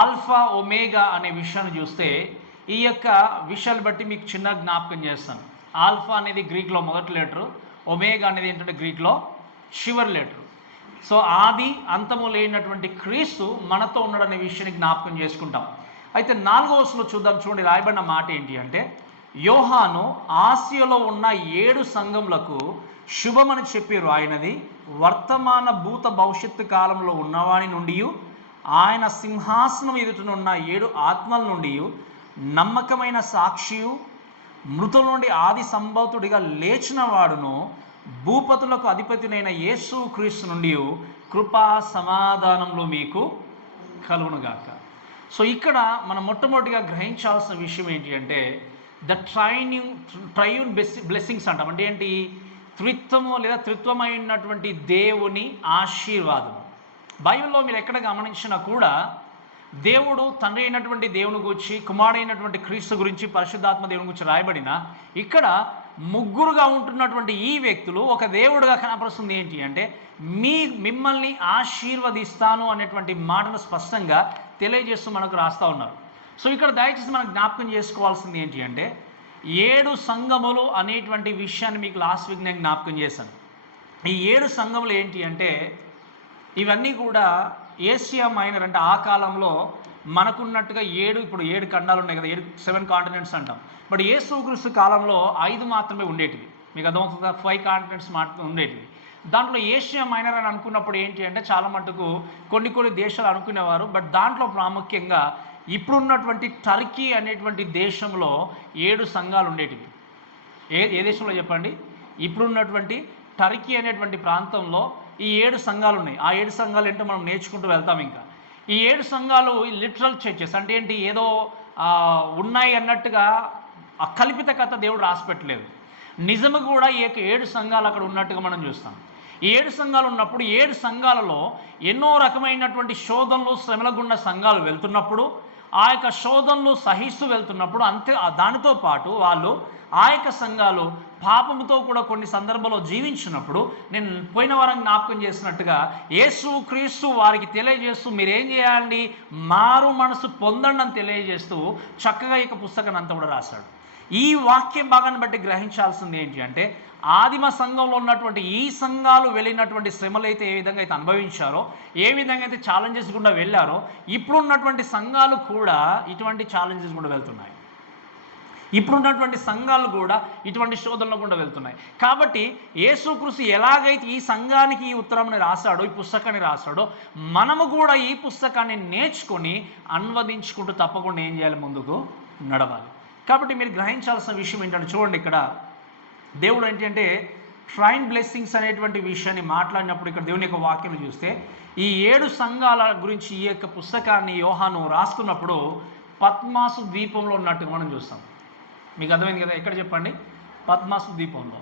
Alpha omega అనే విషయాన్ని చూస్తే ఈ యొక్క విషయాలు బట్టి మీకు చిన్న జ్ఞాపకం చేస్తాను. ఆల్ఫా అనేది గ్రీక్లో మొదటి లెటరు, ఒమేగా అనేది ఏంటంటే గ్రీక్లో చివరి లెటరు. సో ఆది అంతము లేనటువంటి క్రీస్తు మనతో ఉన్నాడనే విషయాన్ని జ్ఞాపకం చేసుకుంటాం. అయితే 4వ వచనంలో చూద్దాం. చూడండి, రాయబడిన మాట ఏంటి అంటే, యోహాను ఆసియాలో ఉన్న 7 సంఘములకు శుభమని చెప్పి రాయినది వర్తమాన భూత భవిష్యత్తు కాలంలో ఉన్నవాని నుండి, ఆయన సింహాసనం ఎదుటనున్న 7 ఆత్మల నుండి, నమ్మకమైన సాక్షియు, మృతుల నుండి ఆది సంభూతుడిగా లేచిన వాడును, భూపతులకు అధిపతినైన యేసు క్రీస్తు నుండి కృపా సమాధానంలో మీకు కలుగునుగాక. సో ఇక్కడ మనం మొట్టమొదటిగా గ్రహించాల్సిన విషయం ఏంటి అంటే, ద ట్రైయూన్ బ్లెస్సింగ్స్ అంటాం. అంటే ఏంటి? త్రిత్వము లేదా త్రిత్వమైనటువంటి దేవుని ఆశీర్వాదం. బైబిల్లో మీరు ఎక్కడ గమనించినా కూడా దేవుడు తండ్రి అయినటువంటి దేవుని గురించి, కుమారుడైనటువంటి క్రీస్తు గురించి, పరిశుద్ధాత్మ దేవుని గురించి రాయబడిన ఇక్కడ ముగ్గురుగా ఉంటున్నటువంటి ఈ వ్యక్తులు ఒక దేవుడుగా కనపరుస్తుంది. ఏంటి అంటే, మిమ్మల్ని ఆశీర్వదిస్తాను అనేటువంటి మాటను స్పష్టంగా తెలియజేస్తూ మనకు రాస్తూ ఉన్నారు. సో ఇక్కడ దయచేసి మనం జ్ఞాపకం చేసుకోవాల్సింది ఏంటి అంటే, 7 సంఘములు అనేటువంటి విషయాన్ని మీకు లాస్ట్ వీక్ నేను జ్ఞాపకం చేశాను. ఈ 7 సంఘములు ఏంటి అంటే, ఇవన్నీ కూడా ఏషియా మైనర్, అంటే ఆ కాలంలో మనకున్నట్టుగా ఇప్పుడు 7 ఖండాలు ఉన్నాయి కదా, 7 కాంటినెంట్స్ అంటాం. బట్ యేసుక్రీస్తు కాలంలో 5 మాత్రమే ఉండేటివి. మీకు అర్థమవుతుందా? 5 కాంటినెంట్స్ మాత్రమే ఉండేటివి. దాంట్లో ఏషియా మైనర్ అని అనుకున్నప్పుడు ఏంటి అంటే, చాలా మటుకు కొన్ని దేశాలు అనుకునేవారు. బట్ దాంట్లో ప్రాముఖ్యంగా ఇప్పుడున్నటువంటి టర్కీ అనేటువంటి దేశంలో 7 సంఘాలు ఉండేటివి. ఏ దేశంలో చెప్పండి? ఇప్పుడున్నటువంటి టర్కీ అనేటువంటి ప్రాంతంలో ఈ 7 సంఘాలు ఉన్నాయి. ఆ 7 సంఘాలు ఏంటో మనం నేర్చుకుంటూ వెళ్తాం. ఇంకా ఈ 7 సంఘాలు లిటరల్ చర్చెస్. అంటే ఏంటి? ఏదో ఉన్నాయి అన్నట్టుగా ఆ కల్పిత కథ దేవుడు రాసిపెట్టలేదు. నిజము కూడా ఈ 7 సంఘాలు అక్కడ ఉన్నట్టుగా మనం చూస్తాం. ఈ 7 సంఘాలు ఉన్నప్పుడు 7 సంఘాలలో ఎన్నో రకమైనటువంటి శోధనలు, శ్రమల గుండా సంఘాలు వెళ్తున్నప్పుడు, ఆ యొక్క శోధనలు సహిస్తూ వెళ్తున్నప్పుడు, అంతే దానితో పాటు వాళ్ళు ఆ యొక్క సంఘాలు పాపముతో కూడా కొన్ని సందర్భాల్లో జీవించినప్పుడు, నేను పోయిన వారం జ్ఞాపకం చేసినట్టుగా యేసు క్రీస్తు వారికి తెలియజేస్తూ మీరేం చేయాలి, మారు మనసు పొందండి అని తెలియజేస్తూ చక్కగా ఈ పుస్తకాన్ని అంతా కూడా రాశాడు. ఈ వాక్య భాగాన్ని బట్టి గ్రహించాల్సింది ఏంటి అంటే, ఆదిమ సంఘంలో ఉన్నటువంటి ఈ సంఘాలు వెళ్ళినటువంటి శ్రమలు అయితే ఏ విధంగా అయితే అనుభవించారో, ఏ విధంగా అయితే ఛాలెంజెస్ గుండా వెళ్ళారో, ఇప్పుడున్నటువంటి సంఘాలు కూడా ఇటువంటి ఛాలెంజెస్ గుండా వెళ్తున్నాయి. ఇప్పుడున్నటువంటి సంఘాలు కూడా ఇటువంటి శోధనలు గుండా వెళ్తున్నాయి. కాబట్టి యేసుక్రీస్తు ఎలాగైతే ఈ సంఘానికి ఈ ఉత్తరాన్ని రాశాడో, ఈ పుస్తకాన్ని రాశాడో, మనము కూడా ఈ పుస్తకాన్ని నేర్చుకొని అన్వదించుకుంటూ తప్పకుండా ఏం చేయాలి? ముందుకు నడవాలి. కాబట్టి మీరు గ్రహించాల్సిన విషయం ఏంటంటే, చూడండి, ఇక్కడ దేవుడు ఏంటంటే ట్రైన్ బ్లెస్సింగ్స్ అనేటువంటి విషయాన్ని మాట్లాడినప్పుడు ఇక్కడ దేవుని యొక్క వాక్యం చూస్తే ఈ 7 సంఘాల గురించి ఈ యొక్క పుస్తకాన్ని యోహాను రాస్తున్నప్పుడు పద్మాసు ద్వీపంలో ఉన్నట్టుగా మనం చూస్తాం. మీకు అర్థమైంది కదా? ఎక్కడ చెప్పండి? పద్మాసు ద్వీపంలో.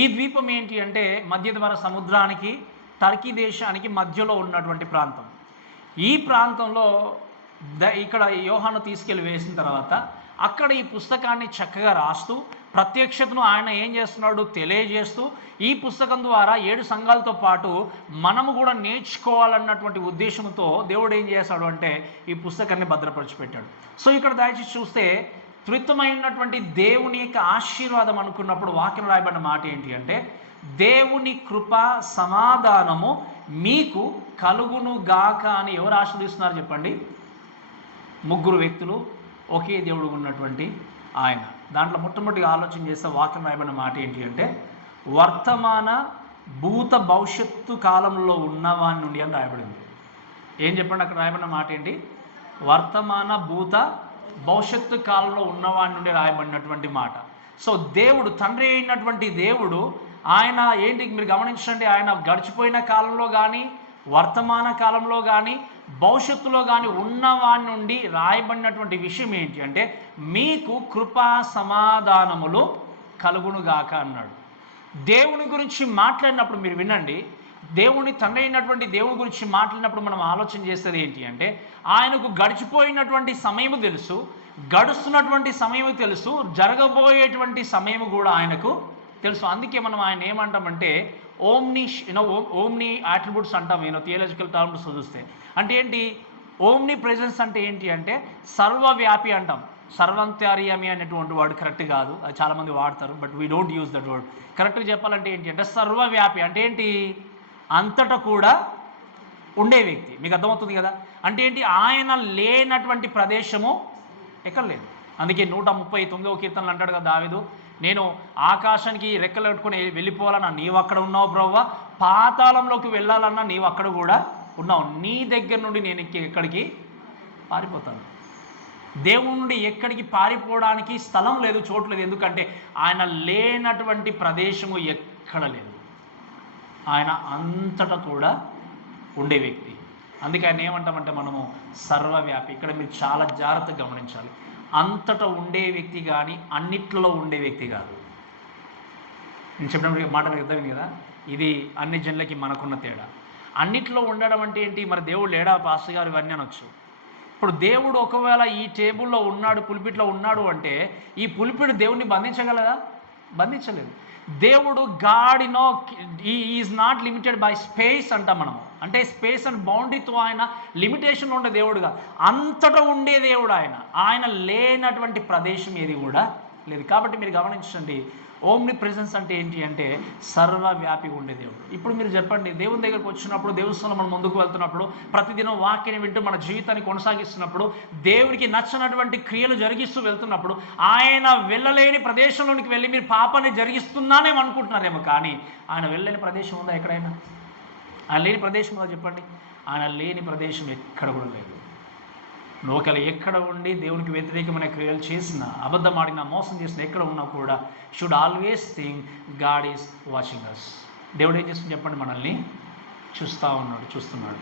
ఈ ద్వీపం ఏంటి అంటే మధ్యధరా సముద్రానికి, టర్కీ దేశానికి మధ్యలో ఉన్నటువంటి ప్రాంతం. ఈ ప్రాంతంలో ఇక్కడ యోహాను తీసుకెళ్ళి వేసిన తర్వాత అక్కడ ఈ పుస్తకాన్ని చక్కగా రాస్తూ ప్రత్యక్షతను ఆయన ఏం చేస్తున్నాడు తెలియజేస్తూ, ఈ పుస్తకం ద్వారా 7 సంఘాలతో పాటు మనము కూడా నేర్చుకోవాలన్నటువంటి ఉద్దేశంతో దేవుడు ఏం చేశాడు అంటే ఈ పుస్తకాన్ని భద్రపరిచిపెట్టాడు. సో ఇక్కడ దయచేసి చూస్తే త్రిత్వమైనటువంటి దేవుని యొక్క ఆశీర్వాదం అనుకున్నప్పుడు వాక్యం రాయబడిన మాట ఏంటి అంటే, దేవుని కృప సమాధానము మీకు కలుగును గాక అని ఎవరు ఆశీర్వదిస్తున్నారు చెప్పండి? 3 వ్యక్తులు, ఒకే దేవుడు ఉన్నటువంటి ఆయన. దాంట్లో మొట్టమొదటిగా ఆలోచన చేస్తే వాక్యం రాయబడిన మాట ఏంటి అంటే, వర్తమాన భూత భవిష్యత్తు కాలంలో ఉన్నవాని నుండి అని రాయబడింది. ఏం చెప్పండి అక్కడ రాయబడిన మాట ఏంటి? వర్తమాన భూత భవిష్యత్తు కాలంలో ఉన్నవాడి నుండి రాయబడినటువంటి మాట. సో దేవుడు, తండ్రి అయినటువంటి దేవుడు, ఆయన ఏంటి మీరు గమనించండి, ఆయన గడిచిపోయిన కాలంలో కానీ, వర్తమాన కాలంలో కానీ, భవిష్యత్తులో కానీ ఉన్నవాడి నుండి రాయబడినటువంటి విషయం ఏంటి అంటే, మీకు కృపా సమాధానములు కలుగునుగాక అన్నాడు. దేవుని గురించి మాట్లాడినప్పుడు మీరు వినండి, దేవుని తండ్రి అయినటువంటి దేవుని గురించి మాట్లాడినప్పుడు మనం ఆలోచన చేసేది ఏంటి అంటే, ఆయనకు గడిచిపోయినటువంటి సమయము తెలుసు, గడుస్తున్నటువంటి సమయము తెలుసు, జరగబోయేటువంటి సమయము కూడా ఆయనకు తెలుసు. అందుకే మనం ఆయన ఏమంటామంటే ఓమ్నీ యాట్రిబ్యూట్స్ అంటాం. థియాలజికల్ టర్మ్స్ చూస్తే అంటే ఏంటి? ఓమ్ని ప్రెజెన్స్ అంటే ఏంటి అంటే సర్వవ్యాపి అంటాం. సర్వంతర్యామి అనేటువంటి వర్డ్ కరెక్ట్ కాదు, అది చాలామంది వాడతారు, but we don't use that word. కరెక్ట్గా చెప్పాలంటే ఏంటి అంటే సర్వవ్యాపి అంటే ఏంటి, అంతటా కూడా ఉండే వ్యక్తి. మీకు అర్థమవుతుంది కదా. అంటే ఏంటి, ఆయన లేనటువంటి ప్రదేశము ఎక్కడ లేదు. అందుకే 139వ కీర్తనలు అంటాడు కదా దావీదు, నేను ఆకాశానికి రెక్కలు పెట్టుకుని వెళ్ళిపోవాలన్నా నీవు అక్కడ ఉన్నావు ప్రభువా, పాతాళంలోకి వెళ్ళాలన్నా నీవు అక్కడ కూడా ఉన్నావు, నీ దగ్గర నుండి నేను ఎక్కడికి పారిపోతాను. దేవుడి నుండి ఎక్కడికి పారిపోవడానికి స్థలం లేదు, చోటు లేదు. ఎందుకంటే ఆయన లేనటువంటి ప్రదేశము ఎక్కడ లేదు. ఆయన అంతటా కూడా ఉండే వ్యక్తి. అందుకే ఆయన ఏమంటామంటే మనము సర్వవ్యాపి. ఇక్కడ మీరు చాలా జాగ్రత్తగా గమనించాలి. అంతటా ఉండే వ్యక్తి కానీ అన్నిట్లో ఉండే వ్యక్తి కాదు. నేను చెప్పినప్పుడు మాటలకు అర్థమైంది కదా. ఇది అన్ని జనులకి మనకున్న తేడా. అన్నిట్లో ఉండడం అంటే ఏంటి, మరి దేవుడు లేడా పాస్టర్ గారు ఇవన్నీ అనొచ్చు. ఇప్పుడు దేవుడు ఒకవేళ ఈ టేబుల్లో ఉన్నాడు, పులిపిట్లో ఉన్నాడు అంటే ఈ పులిపిడు దేవుడిని బంధించగలదా? బంధించలేదు. దేవుడు గాడినో is not limited by space అంటాం మనం. అంటే స్పేస్ అండ్ బౌండరీతో ఆయన లిమిటేషన్ ఉండే దేవుడుగా, అంతటా ఉండే దేవుడు ఆయన. ఆయన లేనటువంటి ప్రదేశం ఏది కూడా లేదు. కాబట్టి మీరు గమనించండి, ఓమ్ని ప్రెజెన్స్ అంటే ఏంటి అంటే సర్వవ్యాపిగా ఉండే దేవుడు. ఇప్పుడు మీరు చెప్పండి, దేవుని దగ్గరకు వచ్చినప్పుడు, దేవస్థానం మనం ముందుకు వెళ్తున్నప్పుడు, ప్రతిదినం వాక్యాన్ని వింటూ మన జీవితాన్ని కొనసాగిస్తున్నప్పుడు, దేవుడికి నచ్చినటువంటి క్రియలు జరిగిస్తూ వెళ్తున్నప్పుడు, ఆయన వెళ్ళలేని ప్రదేశంలోనికి వెళ్ళి మీరు పాపాన్ని జరిగిస్తున్నానేమో అనుకుంటున్నారేమో, కానీ ఆయన వెళ్ళలేని ప్రదేశం ఉందా ఎక్కడైనా? ఆయన లేని ప్రదేశం ఉందా చెప్పండి? ఆయన లేని ప్రదేశం ఎక్కడ కూడా లేదు. లోకలు ఎక్కడ ఉండి దేవునికి వ్యతిరేకమైన క్రియలు చేసిన, అబద్ధం ఆడినా, మోసం చేసిన, ఎక్కడ ఉన్నా కూడా should always think God is watching us. దేవుడు ఏం చేస్తుంది చెప్పండి? మనల్ని చూస్తున్నాడు.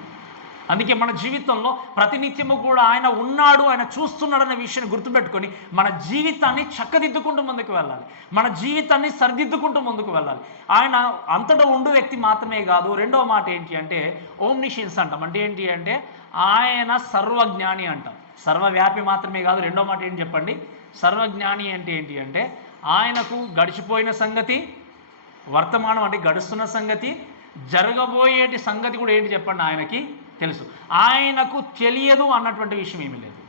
అందుకే మన జీవితంలో ప్రతినిత్యము కూడా ఆయన ఉన్నాడు, ఆయన చూస్తున్నాడు అనే విషయాన్ని గుర్తుపెట్టుకొని మన జీవితాన్ని చక్కదిద్దుకుంటూ ముందుకు వెళ్ళాలి. మన జీవితాన్ని సరిదిద్దుకుంటూ ముందుకు వెళ్ళాలి. ఆయన అంతటా ఉండు వ్యక్తి మాత్రమే కాదు. రెండవ మాట ఏంటి అంటే ఓమ్నిషియన్స్ అంటాం. అంటే ఏంటి అంటే ఆయన సర్వజ్ఞాని అంటాం. సర్వవ్యాపి మాత్రమే కాదు. రెండో మాట ఏంటి చెప్పండి? సర్వజ్ఞాని అంటే ఏంటి అంటే ఆయనకు గడిచిపోయిన సంగతి, వర్తమానం అంటే గడుస్తున్న సంగతి, జరగబోయేటి సంగతి కూడా ఏంటి చెప్పండి ఆయనకి తెలుసు. ఆయనకు తెలియదు అన్నటువంటి విషయం ఏమీ లేదు.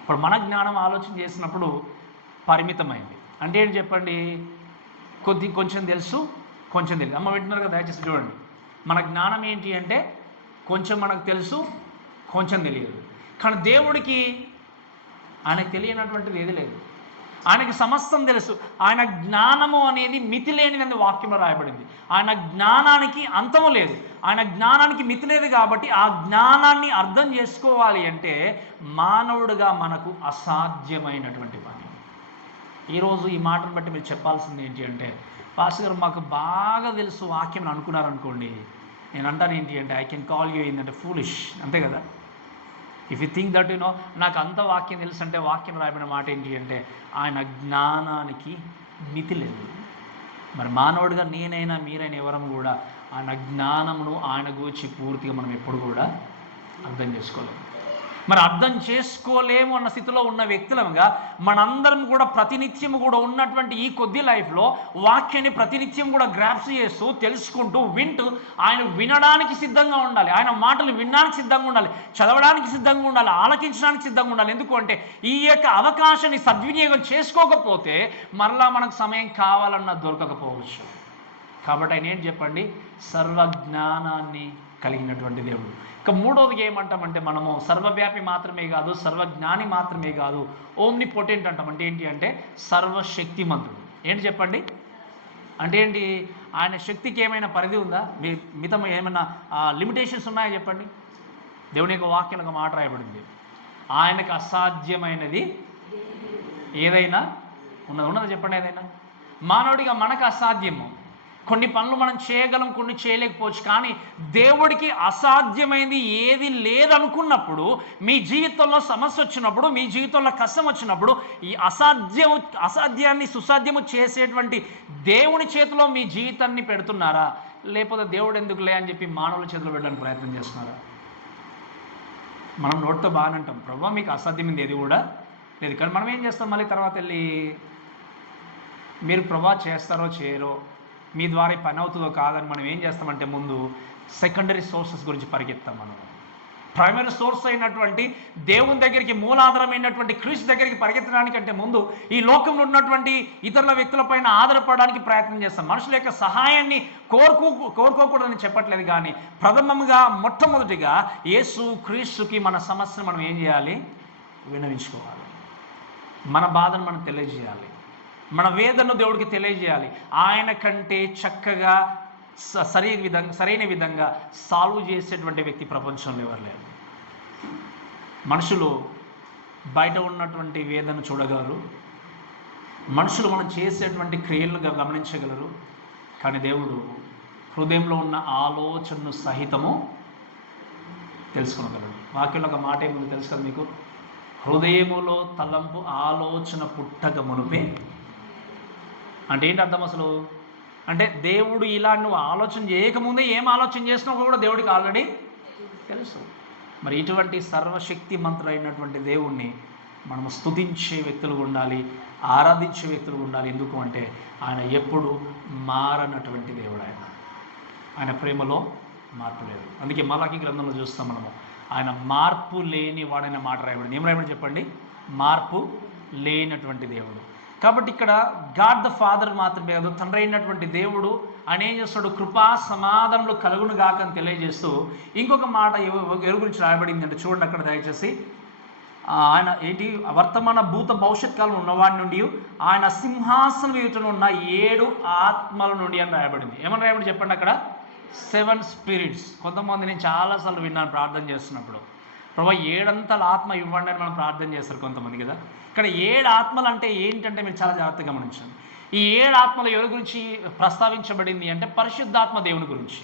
ఇప్పుడు మన జ్ఞానం ఆలోచన చేసినప్పుడు పరిమితమైంది. అంటే ఏంటి చెప్పండి? కొంచెం తెలుసు, కొంచెం తెలియదు. అమ్మ వింటున్నారు కదా, దయచేసి చూడండి. మన జ్ఞానం ఏంటి అంటే కొంచెం మనకు తెలుసు, కొంచెం తెలియదు. కానీ దేవుడికి ఆయనకు తెలియనటువంటిది ఏది లేదు. ఆయనకి సమస్తం తెలుసు. ఆయన జ్ఞానము అనేది మితి లేనిది వాక్యంలో రాయబడింది. ఆయన జ్ఞానానికి అంతము లేదు. ఆయన జ్ఞానానికి మితి లేదు. కాబట్టి ఆ జ్ఞానాన్ని అర్థం చేసుకోవాలి అంటే మానవుడిగా మనకు అసాధ్యమైనటువంటి పని. ఈరోజు ఈ మాటను బట్టి మీరు చెప్పాల్సింది ఏంటి అంటే, పాస్టర్ గారు మాకు బాగా తెలుసు వాక్యం అనుకున్నారనుకోండి, నేను అంటాను ఏంటి అంటే ఐ కెన్ కాల్ యూ ఏంటంటే ఫూలిష్. అంతే కదా. ఇఫ్ యూ థింక్ దట్ నాకు అంత వాక్యం తెలుసు అంటే, వాక్యం రాయబడిన మాట ఏంటి అంటే ఆయన జ్ఞానానికి మితి లేదు. మరి మానవుడిగా నేనైనా మీరైనా ఎవరం కూడా ఆయన జ్ఞానమును ఆయన గురించి పూర్తిగా మనం ఎప్పుడు కూడా అర్థం చేసుకోలేము. మరి అర్థం చేసుకోలేము అన్న స్థితిలో ఉన్న వ్యక్తులంగా మనందరం కూడా ప్రతినిత్యం కూడా ఉన్నటువంటి ఈ కొద్ది లైఫ్లో వాక్యాన్ని ప్రతినిత్యం కూడా గ్రాప్స్ చేస్తూ, తెలుసుకుంటూ, వింటూ ఆయన వినడానికి సిద్ధంగా ఉండాలి. ఆయన మాటలు వినడానికి సిద్ధంగా ఉండాలి, చదవడానికి సిద్ధంగా ఉండాలి, ఆలకించడానికి సిద్ధంగా ఉండాలి. ఎందుకు అంటే ఈ యొక్క అవకాశాన్ని సద్వినియోగం చేసుకోకపోతే మరలా మనకు సమయం కావాలన్నా దొరకకపోవచ్చు. కాబట్టి ఆయన ఏంటి చెప్పండి? సర్వజ్ఞానాన్ని కలిగినటువంటి దేవుడు. ఇక మూడవది ఏమంటామంటే మనము సర్వవ్యాపి మాత్రమే కాదు, సర్వజ్ఞాని మాత్రమే కాదు, ఓమ్ని పొటెంట్ అంటాం. అంటే ఏంటి అంటే సర్వశక్తిమంతుడు. ఏంటి చెప్పండి? అంటే ఏంటి? ఆయన శక్తికి ఏమైనా పరిధి ఉందా? మితం ఏమైనా లిమిటేషన్స్ ఉన్నాయా చెప్పండి? దేవుని యొక్క వాక్యంలో ఒక మాట రాయబడింది, ఆయనకు అసాధ్యమైనది ఏదైనా ఉన్నదా చెప్పండి? ఏదైనా మానవుడిగా మనకు అసాధ్యము. కొన్ని పనులు మనం చేయగలం, కొన్ని చేయలేకపోవచ్చు. కానీ దేవుడికి అసాధ్యమైంది ఏది లేదనుకున్నప్పుడు, మీ జీవితంలో సమస్య వచ్చినప్పుడు, మీ జీవితంలో కష్టం వచ్చినప్పుడు, ఈ అసాధ్యాన్ని సుసాధ్యము చేసేటువంటి దేవుని చేతిలో మీ జీవితాన్ని పెడుతున్నారా? లేకపోతే దేవుడు ఎందుకులే అని చెప్పి మానవుల చేతిలో పెట్టడానికి ప్రయత్నం చేస్తున్నారా? మనం నోటితో బాగానే అంటాం, ప్రభువా మీకు అసాధ్యమైంది ఏది కూడా లేదు. కానీ మనం ఏం చేస్తాం? మళ్ళీ తర్వాత వెళ్ళి మీరు ప్రభువా చేస్తారో చేయరో, మీ ద్వారా పని అవుతుందో కాదని మనం ఏం చేస్తామంటే ముందు సెకండరీ సోర్సెస్ గురించి పరిగెత్తాం. మనం ప్రైమరీ సోర్స్ అయినటువంటి దేవుని దగ్గరికి, మూలాధారమైనటువంటి క్రీస్తు దగ్గరికి పరిగెత్తడానికంటే ముందు ఈ లోకంలో ఉన్నటువంటి ఇతరుల వ్యక్తులపైన ఆధారపడడానికి ప్రయత్నం చేస్తాం. మనుషుల యొక్క సహాయాన్ని కోరుకోకూడదని చెప్పట్లేదు, కానీ ప్రథమంగా మొట్టమొదటిగా యేసు క్రీస్తుకి మన సమస్యను మనం ఏం చేయాలి? విన్నవించుకోవాలి. మన బాధను మనం తెలియజేయాలి, మన వేదనను దేవుడికి తెలియజేయాలి. ఆయన కంటే చక్కగా సరైన విధంగా సాల్వ్ చేసేటువంటి వ్యక్తి ప్రపంచంలో ఎవరు లేరు. మనుషులు బయట ఉన్నటువంటి వేదన చూడగలరు, మనుషులు మనం చేసేటువంటి క్రియలను గమనించగలరు, కానీ దేవుడు హృదయంలో ఉన్న ఆలోచనను సహితము తెలుసుకోగలడు. వాక్యంలో ఒక మాట ఏముంది తెలుసు కదా మీకు? హృదయములో తలంపు ఆలోచన పుట్టక మునుపే. అంటే ఏంటి అర్థం అసలు? అంటే దేవుడు ఇలా నువ్వు ఆలోచన చేయకముందే ఏం ఆలోచన చేసినావు కూడా దేవుడికి ఆల్రెడీ తెలుసు. మరి ఇటువంటి సర్వశక్తి మంత్రులైనటువంటి దేవుణ్ణి మనము స్తుతించే వ్యక్తులుగా ఉండాలి, ఆరాధించే వ్యక్తులుగా ఉండాలి. ఎందుకు అంటే ఆయన ఎప్పుడు మారనటువంటి దేవుడు. ఆయన ప్రేమలో మార్పు లేదు. అందుకే మలాకి గ్రంథంలో చూస్తాం మనము, ఆయన మార్పు లేని వాడైన మాట రాయబడింది. ఏం రాయబడి చెప్పండి? మార్పు లేనటువంటి దేవుడు. కాబట్టి ఇక్కడ గాడ్ ద ఫాదర్ మాత్రమే కాదు, తండ్రి అయినటువంటి దేవుడు ఆయన ఏం చేస్తాడు? కృపా సమాధానములు కలుగును గాక అని తెలియజేస్తూ ఇంకొక మాట ఎవరి గురించి రాయబడింది అంటే చూడండి అక్కడ దయచేసి. ఆయన ఏంటి? వర్తమాన భూత భవిష్యత్ కాలం ఉన్నవాడి నుండి ఆయన సింహాసనం ఎదుట ఉన్న 7 ఆత్మల నుండి అని రాయబడింది. ఏమని రాయబడి చెప్పండి అక్కడ? 7 స్పిరిట్స్. కొంతమంది నేను చాలాసార్లు విన్నాను ప్రార్థన చేస్తున్నప్పుడు, ప్రభా 7 అంతల ఆత్మ ఇవ్వండి అని మనం ప్రార్థన చేస్తారు కొంతమంది కదా. ఇక్కడ 7 ఆత్మలు అంటే ఏంటంటే మీరు చాలా జాగ్రత్తగా గమనించండి. ఈ 7 ఆత్మలు ఎవరి గురించి ప్రస్తావించబడింది అంటే పరిశుద్ధాత్మ దేవుని గురించి.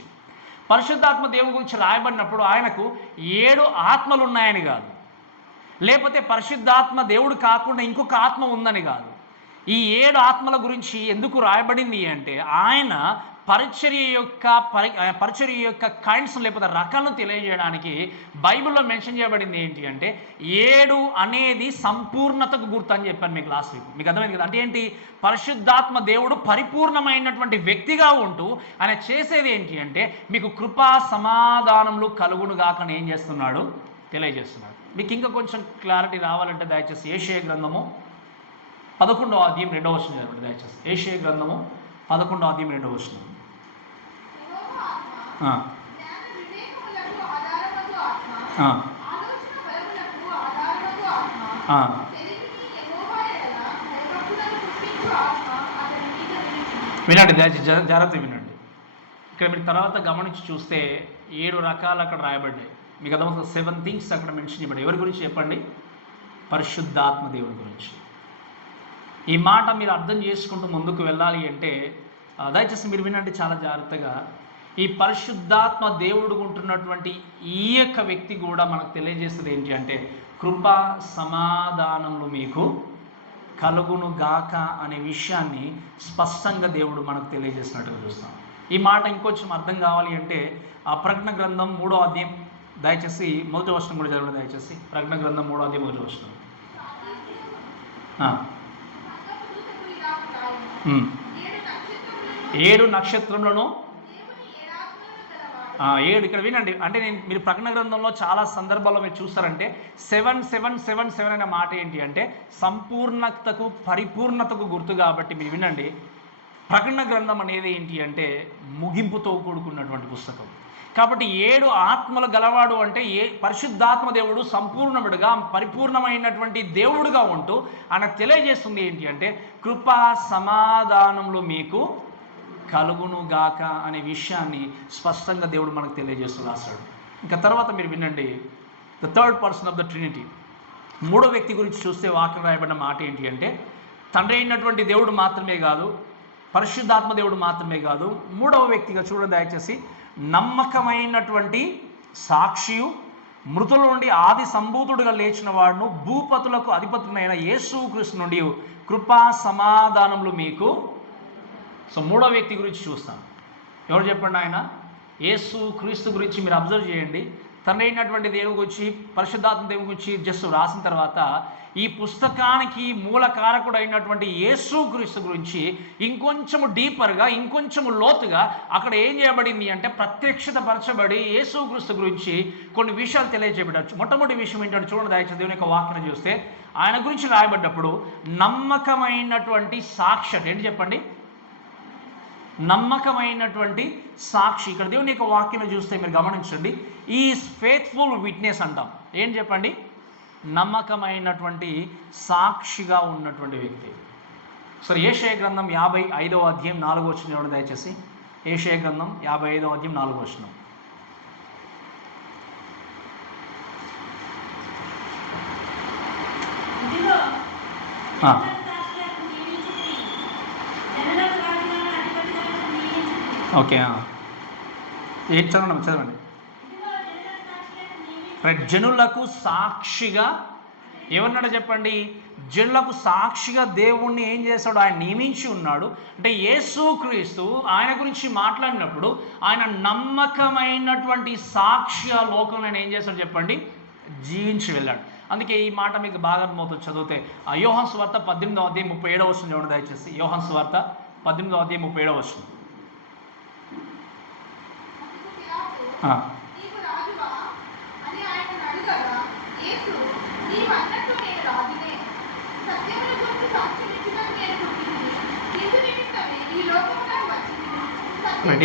పరిశుద్ధాత్మ దేవుని గురించి రాయబడినప్పుడు ఆయనకు 7 ఆత్మలు ఉన్నాయని కాదు, లేకపోతే పరిశుద్ధాత్మ దేవుడు కాకుండా ఇంకొక ఆత్మ ఉందని కాదు. ఈ 7 ఆత్మల గురించి ఎందుకు రాయబడింది అంటే ఆయన పరిచర్య యొక్క కైండ్స్ లేకపోతే రకాలను తెలియజేయడానికి బైబిల్లో మెన్షన్ చేయబడింది ఏంటి అంటే 7 అనేది సంపూర్ణతకు గుర్తు అని చెప్పాను మీకు లాస్ట్ వీక్. మీకు అర్థమైంది కదా? అంటే ఏంటి? పరిశుద్ధాత్మ దేవుడు పరిపూర్ణమైనటువంటి వ్యక్తిగా ఉంటూ ఆయన చేసేది ఏంటి అంటే మీకు కృపా సమాధానములు కలుగును గాక ఏం చేస్తున్నాడు? తెలియజేస్తున్నాడు. మీకు ఇంకా కొంచెం క్లారిటీ రావాలంటే దయచేసి యెషయా గ్రంథము 11వ అధ్యాయం 2వ వచనం చదవండి దయచేసి. యెషయా గ్రంథము 11వ అధ్యాయం 2వ వచనం. వినండి దయచేసి, జాగ్రత్త వినండి. ఇక్కడ మీరు తర్వాత గమనించి చూస్తే 7 రకాలు అక్కడ రాయబడ్డాయి. మీకు అర్థం 7 థింగ్స్ అక్కడ మెన్షన్ చేయబడ్డాయి. ఎవరి గురించి చెప్పండి? పరిశుద్ధాత్మ దేవుని గురించి. ఈ మాట మీరు అర్థం చేసుకుంటూ ముందుకు వెళ్ళాలి అంటే దయచేసి మీరు వినండి చాలా జాగ్రత్తగా. ఈ పరిశుద్ధాత్మ దేవుడు ఉంటున్నటువంటి ఈ యొక్క వ్యక్తి కూడా మనకు తెలియజేస్తుంది ఏంటి అంటే కృపా సమాధానములు మీకు కలుగును గాక అనే విషయాన్ని స్పష్టంగా దేవుడు మనకు తెలియజేసినట్టుగా చూస్తాం. ఈ మాట ఇంకొంచెం అర్థం కావాలి అంటే ఆ ప్రకటన గ్రంథం 3వ అధ్యాయం దయచేసి 1వ వచనం కూడా చదవండి దయచేసి. ప్రకటన గ్రంథం 3వ అధ్యాయం 1వ వచనం. 7 నక్షత్రములను 7 ఇక్కడ వినండి. అంటే మీరు ప్రకటన గ్రంథంలో చాలా సందర్భాల్లో మీరు చూస్తారంటే 7 అనే మాట ఏంటి అంటే సంపూర్ణతకు పరిపూర్ణతకు గుర్తు. కాబట్టి మీరు వినండి, ప్రకటన గ్రంథం అనేది ఏంటి అంటే ముగింపుతో కూడుకున్నటువంటి పుస్తకం. కాబట్టి 7 ఆత్మలు గలవాడు అంటే పరిశుద్ధాత్మ దేవుడు సంపూర్ణముడుగా పరిపూర్ణమైనటువంటి దేవుడుగా ఉంటూ ఆయన తెలియజేస్తుంది ఏంటి అంటే కృపా సమాధానములు మీకు కలుగును గాక అనే విషయాన్ని స్పష్టంగా దేవుడు మనకు తెలియజేస్తూ రాశాడు. ఇంకా తర్వాత మీరు వినండి, the third person of the Trinity, 3వ వ్యక్తి గురించి చూస్తే వాక్యం రాయబడిన మాట ఏంటి అంటే తండ్రి అయినటువంటి దేవుడు మాత్రమే కాదు, పరిశుద్ధాత్మ దేవుడు మాత్రమే కాదు, 3వ వ్యక్తిగా చూడండి దయచేసి నమ్మకమైనటువంటి సాక్షియు మృతుల నుండి ఆది సంభూతుడుగా లేచిన వాడును భూపతులకు అధిపతులైన యేసుక్రీస్తు నుండి కృపా సమాధానములు మీకు. సో 3వ వ్యక్తి గురించి చూస్తాం. ఎవరు చెప్పండి? ఆయన యేసుక్రీస్తు గురించి మీరు అబ్జర్వ్ చేయండి. తండ్రి అయినటువంటి దేవుని గురించి, పరిశుద్ధాత్మ దేవుని గురించి జస్ట్ రాసిన తర్వాత ఈ పుస్తకానికి మూల కారకుడు అయినటువంటి యేసుక్రీస్తు గురించి ఇంకొంచెము డీపర్గా, ఇంకొంచెము లోతుగా అక్కడ ఏం చేయబడింది అంటే ప్రత్యక్షత పరచబడి యేసుక్రీస్తు గురించి కొన్ని విషయాలు తెలియజేయబడచ్చు. మొట్టమొదటి విషయం ఏంటంటే చూడండి, దయచేసి దేవుని యొక్క వాక్యం చూస్తే ఆయన గురించి రాయబడ్డప్పుడు నమ్మకమైనటువంటి సాక్ష్యం ఏంటి చెప్పండి? నమ్మకమైనటువంటి సాక్షి. ఇక్కడ దేవుని యొక్క వాక్యం చూస్తే మీరు గమనించండి, ఈజ్ ఫెయిత్ఫుల్ విట్నెస్ అంటాం. ఏం చెప్పండి? నమ్మకమైనటువంటి సాక్షిగా ఉన్నటువంటి వ్యక్తి. సరే, యెషయా గ్రంథం 55వ అధ్యాయం 4వ వచనం చూడండి దయచేసి. యెషయా గ్రంథం 55వ అధ్యాయం 4వ వచనం. ఓకే, ఏంటి చదవండి. జనులకు సాక్షిగా ఏమన్నాడో చెప్పండి? జనులకు సాక్షిగా దేవుణ్ణి ఏం చేశాడు? ఆయన నియమించి ఉన్నాడు. అంటే యేసుక్రీస్తు ఆయన గురించి మాట్లాడినప్పుడు ఆయన నమ్మకమైనటువంటి సాక్ష్య లోకంలో ఏం చేశాడు చెప్పండి? జీవించి వెళ్ళాడు. అందుకే ఈ మాట మీకు బాగా అర్థమవుతుంది చదివితే. యోహాను సువార్త 18వ అధ్యాయం 37వ వచనం చూడండి దయచేసి. యోహాను సువార్త 18వ అధ్యాయం 37వ వచనం.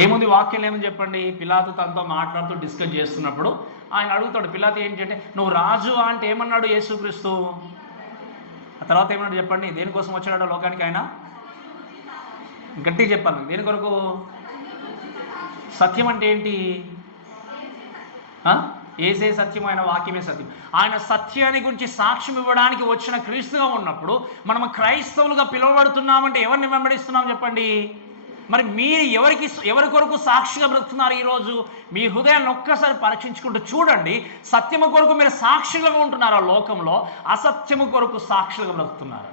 ఏముంది వాక్యం ఏమని చెప్పండి? పిలాతు తనతో మాట్లాడుతూ డిస్కస్ చేస్తున్నప్పుడు ఆయన అడుగుతాడు, పిలాతు ఏంటంటే నువ్వు రాజు అంటే ఏమన్నాడు యేసుక్రీస్తు? ఆ తర్వాత ఏమన్నాడు చెప్పండి? దేనికోసం వచ్చాడో లోకానికి ఆయన? గట్టిగా చెప్పాలి, దేని కొరకు? సత్యం అంటే ఏంటి? ఏసే సత్యం, ఆయన వాక్యమే సత్యం. ఆయన సత్యాన్ని గురించి సాక్ష్యం ఇవ్వడానికి వచ్చిన క్రీస్తుగా ఉన్నప్పుడు మనం క్రైస్తవులుగా పిలువబడుతున్నామంటే ఎవరిని వెంబడిస్తున్నాం చెప్పండి? మరి మీరు ఎవరి కొరకు సాక్షిగా బ్రతుకుతున్నారు ఈరోజు? మీ హృదయాన్ని ఒక్కసారి పరీక్షించుకుంటూ చూడండి. సత్యము కొరకు మీరు సాక్షిగా ఉంటున్నారా లోకంలో? అసత్యము కొరకు సాక్షులుగా బ్రతుకుతున్నారు.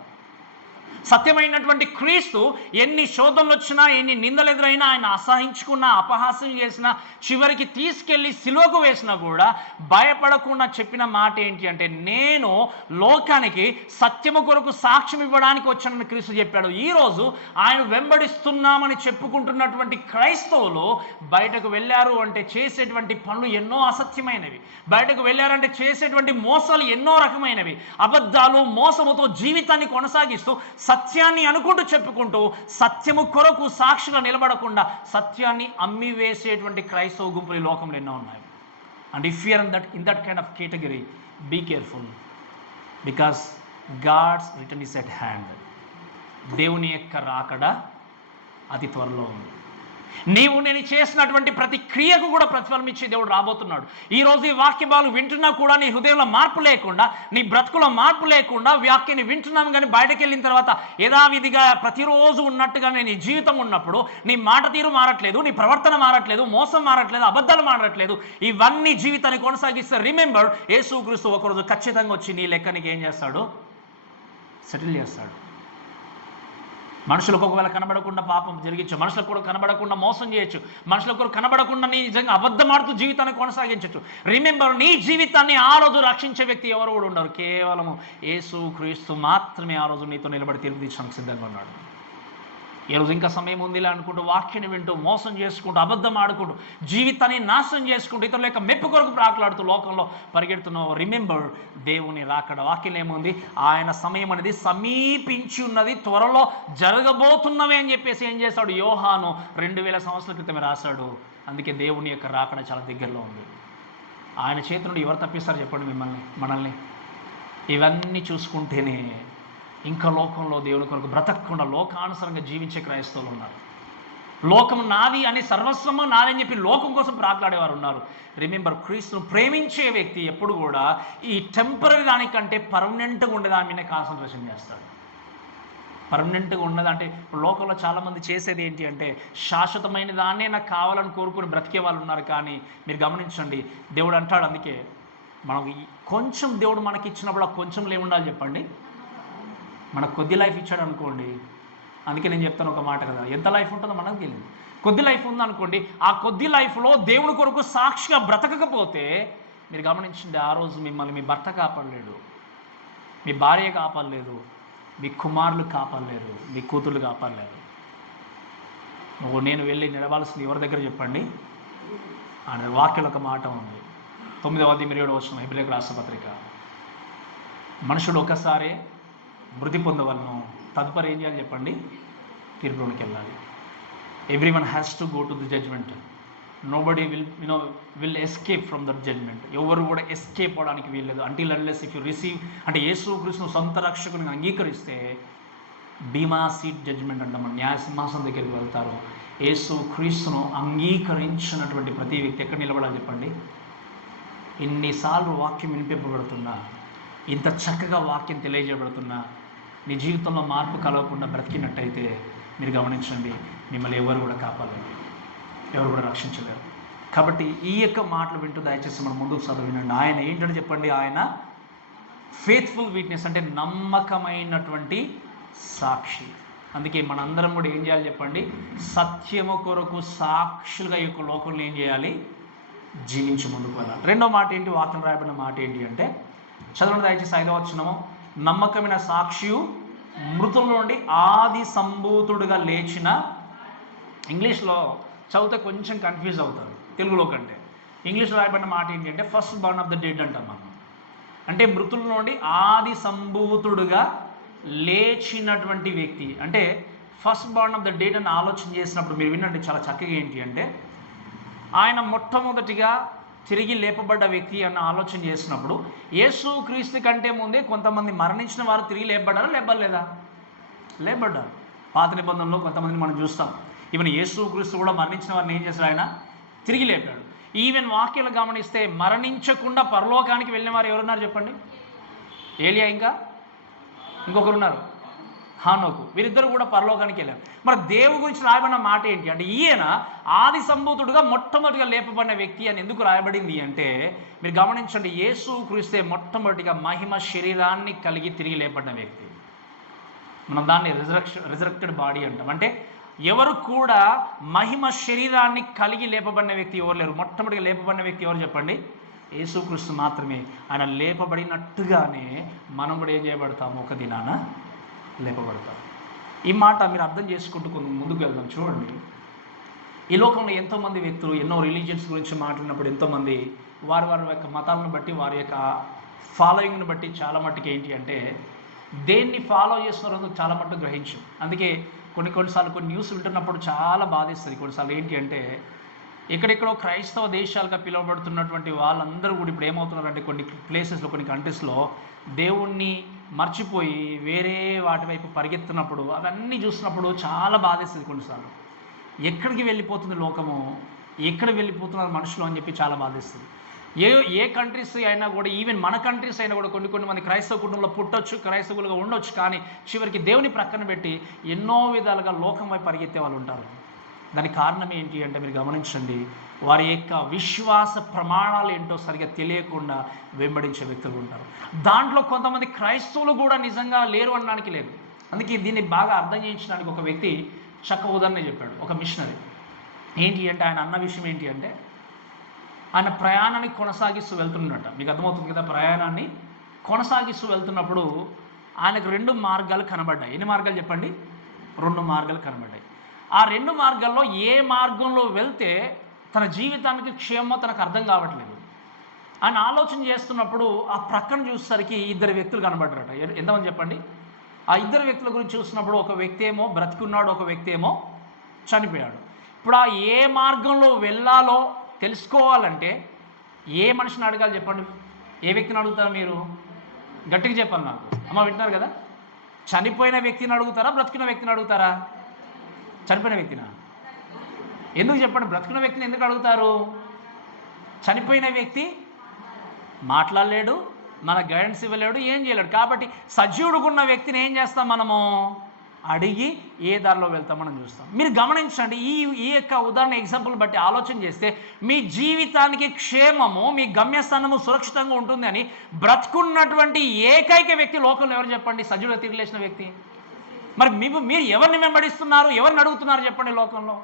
సత్యమైనటువంటి క్రీస్తు ఎన్ని శోధనలు వచ్చినా, ఎన్ని నిందలు ఎదురైనా, ఆయన అసహించుకున్నా, అపహాస్యం చేసినా, చివరికి తీసుకెళ్ళి సిలువకు వేసినా కూడా భయపడకుండా చెప్పిన మాట ఏంటి అంటే, నేను లోకానికి సత్యము కొరకు సాక్ష్యం ఇవ్వడానికి వచ్చానని క్రీస్తు చెప్పాడు. ఈరోజు ఆయన వెంబడిస్తున్నామని చెప్పుకుంటున్నటువంటి క్రైస్తవులు బయటకు వెళ్ళారు అంటే చేసేటువంటి పనులు ఎన్నో అసత్యమైనవి. బయటకు వెళ్ళారంటే చేసేటువంటి మోసాలు ఎన్నో రకమైనవి. అబద్ధాలు, మోసముతో జీవితాన్ని కొనసాగిస్తూ సత్యాన్ని అనుకుంటూ చెప్పుకుంటూ సత్యము కొరకు సాక్షిగా నిలబడకుండా సత్యాన్ని అమ్మి వేసేటువంటి క్రైస్తవ గుంపులు ఈ లోకంలో ఎన్నో ఉన్నాయి. And if you are in that kind of category, be careful, because God's return is at hand. దేవుని యొక్క రాకడ అతి త్వరలో ఉంది. నీవు నేను చేసినటువంటి ప్రతి క్రియకు కూడా ప్రతిఫలం ఇచ్చే దేవుడు రాబోతున్నాడు. ఈరోజు ఈ వాక్యాలు వింటున్నా కూడా నీ హృదయంలో మార్పు లేకుండా, నీ బ్రతుకులో మార్పు లేకుండా, వాక్యాన్ని వింటున్నాము కానీ బయటకు వెళ్ళిన తర్వాత యథావిధిగా ప్రతిరోజు ఉన్నట్టుగానే నీ జీవితం ఉన్నప్పుడు నీ మాట తీరు మారట్లేదు, నీ ప్రవర్తన మారట్లేదు, మోసం మారట్లేదు, అబద్ధాలు మారట్లేదు, ఇవన్నీ జీవితాన్ని కొనసాగిస్తే రిమెంబర్, యేసుక్రీస్తు ఒకరోజు ఖచ్చితంగా వచ్చి నీ లెక్కనికి ఏం చేస్తాడు? సెటిల్ చేస్తాడు. మనుషులకు ఒకవేళ కనబడకుండా పాపం జరిగించు, మనుషులకు కూడా కనబడకుండా మోసం చేయొచ్చు, మనుషులకు కూడా కనబడకుండా నీ నిజంగా అబద్ధమాడుతూ జీవితాన్ని కొనసాగించవచ్చు. రిమెంబర్, నీ జీవితాన్ని ఆ రోజు రక్షించే వ్యక్తి ఎవరు కూడా ఉండరు. కేవలము యేసుక్రీస్తు మాత్రమే ఆ రోజు నీతో నిలబడి తీర్పు తీర్చడానికి సిద్ధంగా ఉన్నాడు. ఈరోజు ఇంకా సమయం ఉందిలే అనుకుంటూ వాక్యాన్ని వింటూ మోసం చేసుకుంటూ అబద్ధం ఆడుకుంటూ జీవితాన్ని నాశనం చేసుకుంటూ ఇతరుల యొక్క మెప్పు కొరకు ప్రాకులాడుతూ లోకంలో పరిగెడుతున్నావు. రిమెంబర్, దేవుని రాకడ వాక్యం ఏముంది? ఆయన సమయం అనేది సమీపించి ఉన్నది, త్వరలో జరగబోతున్నవే అని చెప్పేసి ఏం చేశాడు? యోహాను 2000 సంవత్సరాల క్రితమే రాశాడు. అందుకే దేవుని యొక్క రాకడ చాలా దగ్గరలో ఉంది. ఆయన చేతి నుండి ఎవరు తప్పిస్తారు చెప్పండి మనల్ని? ఇవన్నీ చూసుకుంటేనే ఇంకా లోకంలో దేవుని కొరకు బ్రతకకుండా లోకానుసారంగా జీవించే క్రైస్తవులు ఉన్నారు. లోకం నాది అని, సర్వస్వము నాదని చెప్పి లోకం కోసం ప్రాకులాడేవారు ఉన్నారు. రిమెంబర్, క్రీస్తును ప్రేమించే వ్యక్తి ఎప్పుడు కూడా ఈ టెంపరీ దానికంటే పర్మనెంట్గా ఉండే దాని మీద కాన్సన్ట్రేషన్ చేస్తాడు. పర్మనెంట్గా ఉన్నదంటే ఇప్పుడు లోకంలో చాలామంది చేసేది ఏంటి అంటే శాశ్వతమైన దాన్నే నాకు కావాలని కోరుకుని బ్రతికే వాళ్ళు ఉన్నారు. కానీ మీరు గమనించండి, దేవుడు అంటాడు, అందుకే మనకి కొంచెం దేవుడు మనకి ఇచ్చినప్పుడు ఆ కొంచెంలో ఏముండాలి చెప్పండి? మనకు కొద్ది లైఫ్ ఇచ్చాడు అనుకోండి, అందుకే నేను చెప్తాను ఒక మాట కదా, ఎంత లైఫ్ ఉంటుందో మనకు తెలియదు. కొద్ది లైఫ్ ఉందనుకోండి, ఆ కొద్ది లైఫ్లో దేవుని కొరకు సాక్షిగా బ్రతకకపోతే మీరు గమనించండి, ఆ రోజు మిమ్మల్ని మీ భర్త కాపాడలేడు, మీ భార్య కాపాడలేదు, మీ కుమారులు కాపాడలేరు, మీ కూతుళ్ళు కాపాడలేరు. నేను వెళ్ళి నిలవాల్సింది ఎవరి దగ్గర చెప్పండి? ఆయన వాక్యంలో ఒక మాట ఉంది, 9:27 హెబ్రీయులకు రాసిన పత్రిక. మనుషుడు ఒకసారి మృతి పొందవలను, తదుపరి ఏం చేయాలి చెప్పండి? తీర్పులోనికి వెళ్ళాలి. Everyone has to go to the judgement. Nobody will escape from that judgement. ఎవరు కూడా ఎస్కేప్ అవడానికి వీల్లేదు. Until unless if you receive, అంటే యేసుక్రీస్తును సొంత రక్షకునిగా అంగీకరిస్తే బీమా సీట్ జడ్జ్మెంట్ అంటాం, మన న్యాయ సింహాసనం దగ్గరికి వెళ్తారు. యేసుక్రీస్తును అంగీకరించినటువంటి ప్రతి వ్యక్తి ఎక్కడ నిలబడాలి చెప్పండి? ఇన్నిసార్లు వాక్యం వినిపింపబడుతున్నా, ఇంత చక్కగా వాక్యం తెలియజేయబడుతున్నా, నీ జీవితంలో మార్పు కలగకుండా బ్రతికినట్టయితే మీరు గమనించండి, మిమ్మల్ని ఎవరు కూడా కాపాడలేరు, ఎవరు కూడా రక్షించలేరు. కాబట్టి ఈ యొక్క మాటలు వింటూ దయచేసి మనం ముందుకు చదివినండి. ఆయన ఏంటంటే చెప్పండి, ఆయన ఫేత్ఫుల్ విట్నెస్, అంటే నమ్మకమైనటువంటి సాక్షి. అందుకే మనందరం కూడా ఏం చేయాలి చెప్పండి? సత్యము కొరకు సాక్షులుగా ఈ యొక్క లోకంలో ఏం చేయాలి? జీవించి ముందుకు వెళ్ళాలి. రెండో మాట ఏంటి? వాక్యం రాయబడిన మాట ఏంటి అంటే, చదవండి దయచేసి 5వ వచనము. నమ్మకమైన సాక్షియు మృతుల నుండి ఆది సంభూతుడుగా లేచిన. ఇంగ్లీష్లో చదివితే కొంచెం కన్ఫ్యూజ్ అవుతారు తెలుగులో కంటే. ఇంగ్లీష్లో రాయబడిన మాట ఏంటి అంటే first burn of the dead అంటాం మనం. అంటే మృతుల నుండి ఆది సంభూతుడుగా లేచినటువంటి వ్యక్తి. అంటే first burn of the dead అని ఆలోచన చేసినప్పుడు మీరు వినండి చాలా చక్కగా ఏంటి అంటే, ఆయన మొట్టమొదటిగా తిరిగి లేపబడ్డ వ్యక్తి అన్న ఆలోచన చేసినప్పుడు యేసుక్రీస్తు కంటే ముందే కొంతమంది మరణించిన వారు తిరిగి లేపబడ్డారా? లేపలేదా? లేపబడ్డారు. పాత నిబంధనలో కొంతమందిని మనం చూస్తాం. ఈవెన్ యేసుక్రీస్తు కూడా మరణించిన వారిని ఏం చేశాడు? ఆయన తిరిగి లేపాడు. ఈవెన్ వాక్యాలు గమనిస్తే మరణించకుండా పరలోకానికి వెళ్ళిన వారు ఎవరున్నారు చెప్పండి? ఏలియా, ఇంకా ఇంకొకరు ఉన్నారు, హానోకు. వీరిద్దరు కూడా పరలోకానికి వెళ్ళారు. మరి దేవుడి గురించి రాయబడిన మాట ఏంటి అంటే, ఈయన ఆది సంభూతుడుగా మొట్టమొదటిగా లేపబడిన వ్యక్తి అని ఎందుకు రాయబడింది అంటే, మీరు గమనించండి, యేసుక్రీస్తే మొట్టమొదటిగా మహిమ శరీరాన్ని కలిగి తిరిగి లేపబడిన వ్యక్తి. మనం దాన్ని రిజరెక్టెడ్ బాడీ అంటాం. అంటే ఎవరు కూడా మహిమ శరీరాన్ని కలిగి లేపబడిన వ్యక్తి ఎవరు లేరు. మొట్టమొదటిగా లేపబడిన వ్యక్తి ఎవరు చెప్పండి? యేసుక్రీస్తు మాత్రమే. ఆయన లేపబడినట్టుగానే మనం కూడా ఏం చేయబడతాము? ఒక దినాన లేపబడతాం. ఈ మాట మీరు అర్థం చేసుకుంటూ కొంచెం ముందుకు వెళ్దాం. చూడండి, ఈ లోకంలో ఎంతోమంది వ్యక్తులు ఎన్నో రిలీజియన్స్ గురించి మాట్లాడినప్పుడు ఎంతోమంది వారి యొక్క మతాలను బట్టి, వారి యొక్క ఫాలోయింగ్ని బట్టి చాలా మట్టుకు ఏంటి అంటే దేన్ని ఫాలో చేస్తున్నారో చాలా మట్టుకు గ్రహించు. అందుకే కొన్నిసార్లు కొన్ని న్యూస్ వింటున్నప్పుడు చాలా బాధేస్తుంది. కొన్నిసార్లు ఏంటి అంటే, ఎక్కడెక్కడో క్రైస్తవ దేశాలుగా పిలువబడుతున్నటువంటి వాళ్ళందరూ కూడా ఇప్పుడు ఏమవుతున్నారంటే కొన్ని ప్లేసెస్లో, కొన్ని కంట్రీస్లో దేవుణ్ణి మర్చిపోయి వేరే వాటి వైపు పరిగెత్తున్నప్పుడు అవన్నీ చూసినప్పుడు చాలా బాధేస్తుంది. కొన్నిసార్లు ఎక్కడికి వెళ్ళిపోతుంది లోకము, ఎక్కడ వెళ్ళిపోతున్నారు మనుషులు అని చెప్పి చాలా బాధేస్తుంది. ఏ కంట్రీస్ అయినా కూడా, ఈవెన్ మన కంట్రీస్ అయినా కూడా కొన్ని మంది క్రైస్తవ కుటుంబంలో పుట్టొచ్చు, క్రైస్తవులుగా ఉండొచ్చు, కానీ చివరికి దేవుని ప్రక్కన పెట్టి ఎన్నో విధాలుగా లోకం వైపు పరిగెత్తే వాళ్ళు ఉంటారు. దానికి కారణం ఏంటి అంటే మీరు గమనించండి, వారి యొక్క విశ్వాస ప్రమాణాలు ఏంటో సరిగ్గా తెలియకుండా వెంబడించే వ్యక్తులు ఉంటారు. దాంట్లో కొంతమంది క్రైస్తవులు కూడా నిజంగా లేరు అనడానికి లేదు. అందుకే దీన్ని బాగా అర్థం చేయించడానికి ఒక వ్యక్తి చక్క ఉదాహరణ చెప్పాడు. ఒక మిషనరీ ఏంటి అంటే, ఆయన అన్న విషయం ఏంటి అంటే, ఆయన ప్రయాణాన్ని కొనసాగిస్తూ వెళ్తున్నట్ట. మీకు అర్థమవుతుంది కదా? ప్రయాణాన్ని కొనసాగిస్తూ వెళ్తున్నప్పుడు ఆయనకు 2 మార్గాలు కనబడ్డాయి. ఎన్ని మార్గాలు చెప్పండి? 2 మార్గాలు కనబడ్డాయి. ఆ 2 మార్గాల్లో ఏ మార్గంలో వెళ్తే తన జీవితానికి క్షేమమో తనకు అర్థం కావట్లేదు. ఆయన ఆలోచన చేస్తున్నప్పుడు ఆ ప్రక్కన చూసేసరికి 2 వ్యక్తులు కనబడ్డారట. ఎంతమంది చెప్పండి? ఆ 2 వ్యక్తుల గురించి చూసినప్పుడు ఒక వ్యక్తి ఏమో బ్రతికున్నాడు, ఒక వ్యక్తి ఏమో చనిపోయాడు. ఇప్పుడు ఆ ఏ మార్గంలో వెళ్ళాలో తెలుసుకోవాలంటే ఏ మనిషిని అడగాలి చెప్పండి? ఏ వ్యక్తిని అడుగుతారు మీరు? గట్టిగా చెప్పాలి నాకు. అమ్మ వింటున్నారు కదా? చనిపోయిన వ్యక్తిని అడుగుతారా, బ్రతికిన వ్యక్తిని అడుగుతారా? చనిపోయిన వ్యక్తినా? ఎందుకు చెప్పండి? బ్రతికిన వ్యక్తిని ఎందుకు అడుగుతారు? చనిపోయిన వ్యక్తి మాట్లాడలేడు, మన గైడెన్స్ ఇవ్వలేడు, ఏం చేయలేడు. కాబట్టి సజీవుడుకున్న వ్యక్తిని ఏం చేస్తాం మనము? అడిగి ఏ దారిలో వెళ్తామని చూస్తాం. మీరు గమనించండి, ఈ యొక్క ఉదాహరణ ఎగ్జాంపుల్ బట్టి ఆలోచన చేస్తే మీ జీవితానికి క్షేమము, మీ గమ్యస్థానము సురక్షితంగా ఉంటుంది అని బ్రతుకున్నటువంటి ఏకైక వ్యక్తి లోకంలో ఎవరు చెప్పండి? సజీవుడు తిరిగి లేచిన వ్యక్తి. మరి మీరు ఎవరిని వెంబడిస్తున్నారు, ఎవరిని అడుగుతున్నారు చెప్పండి లోకంలో?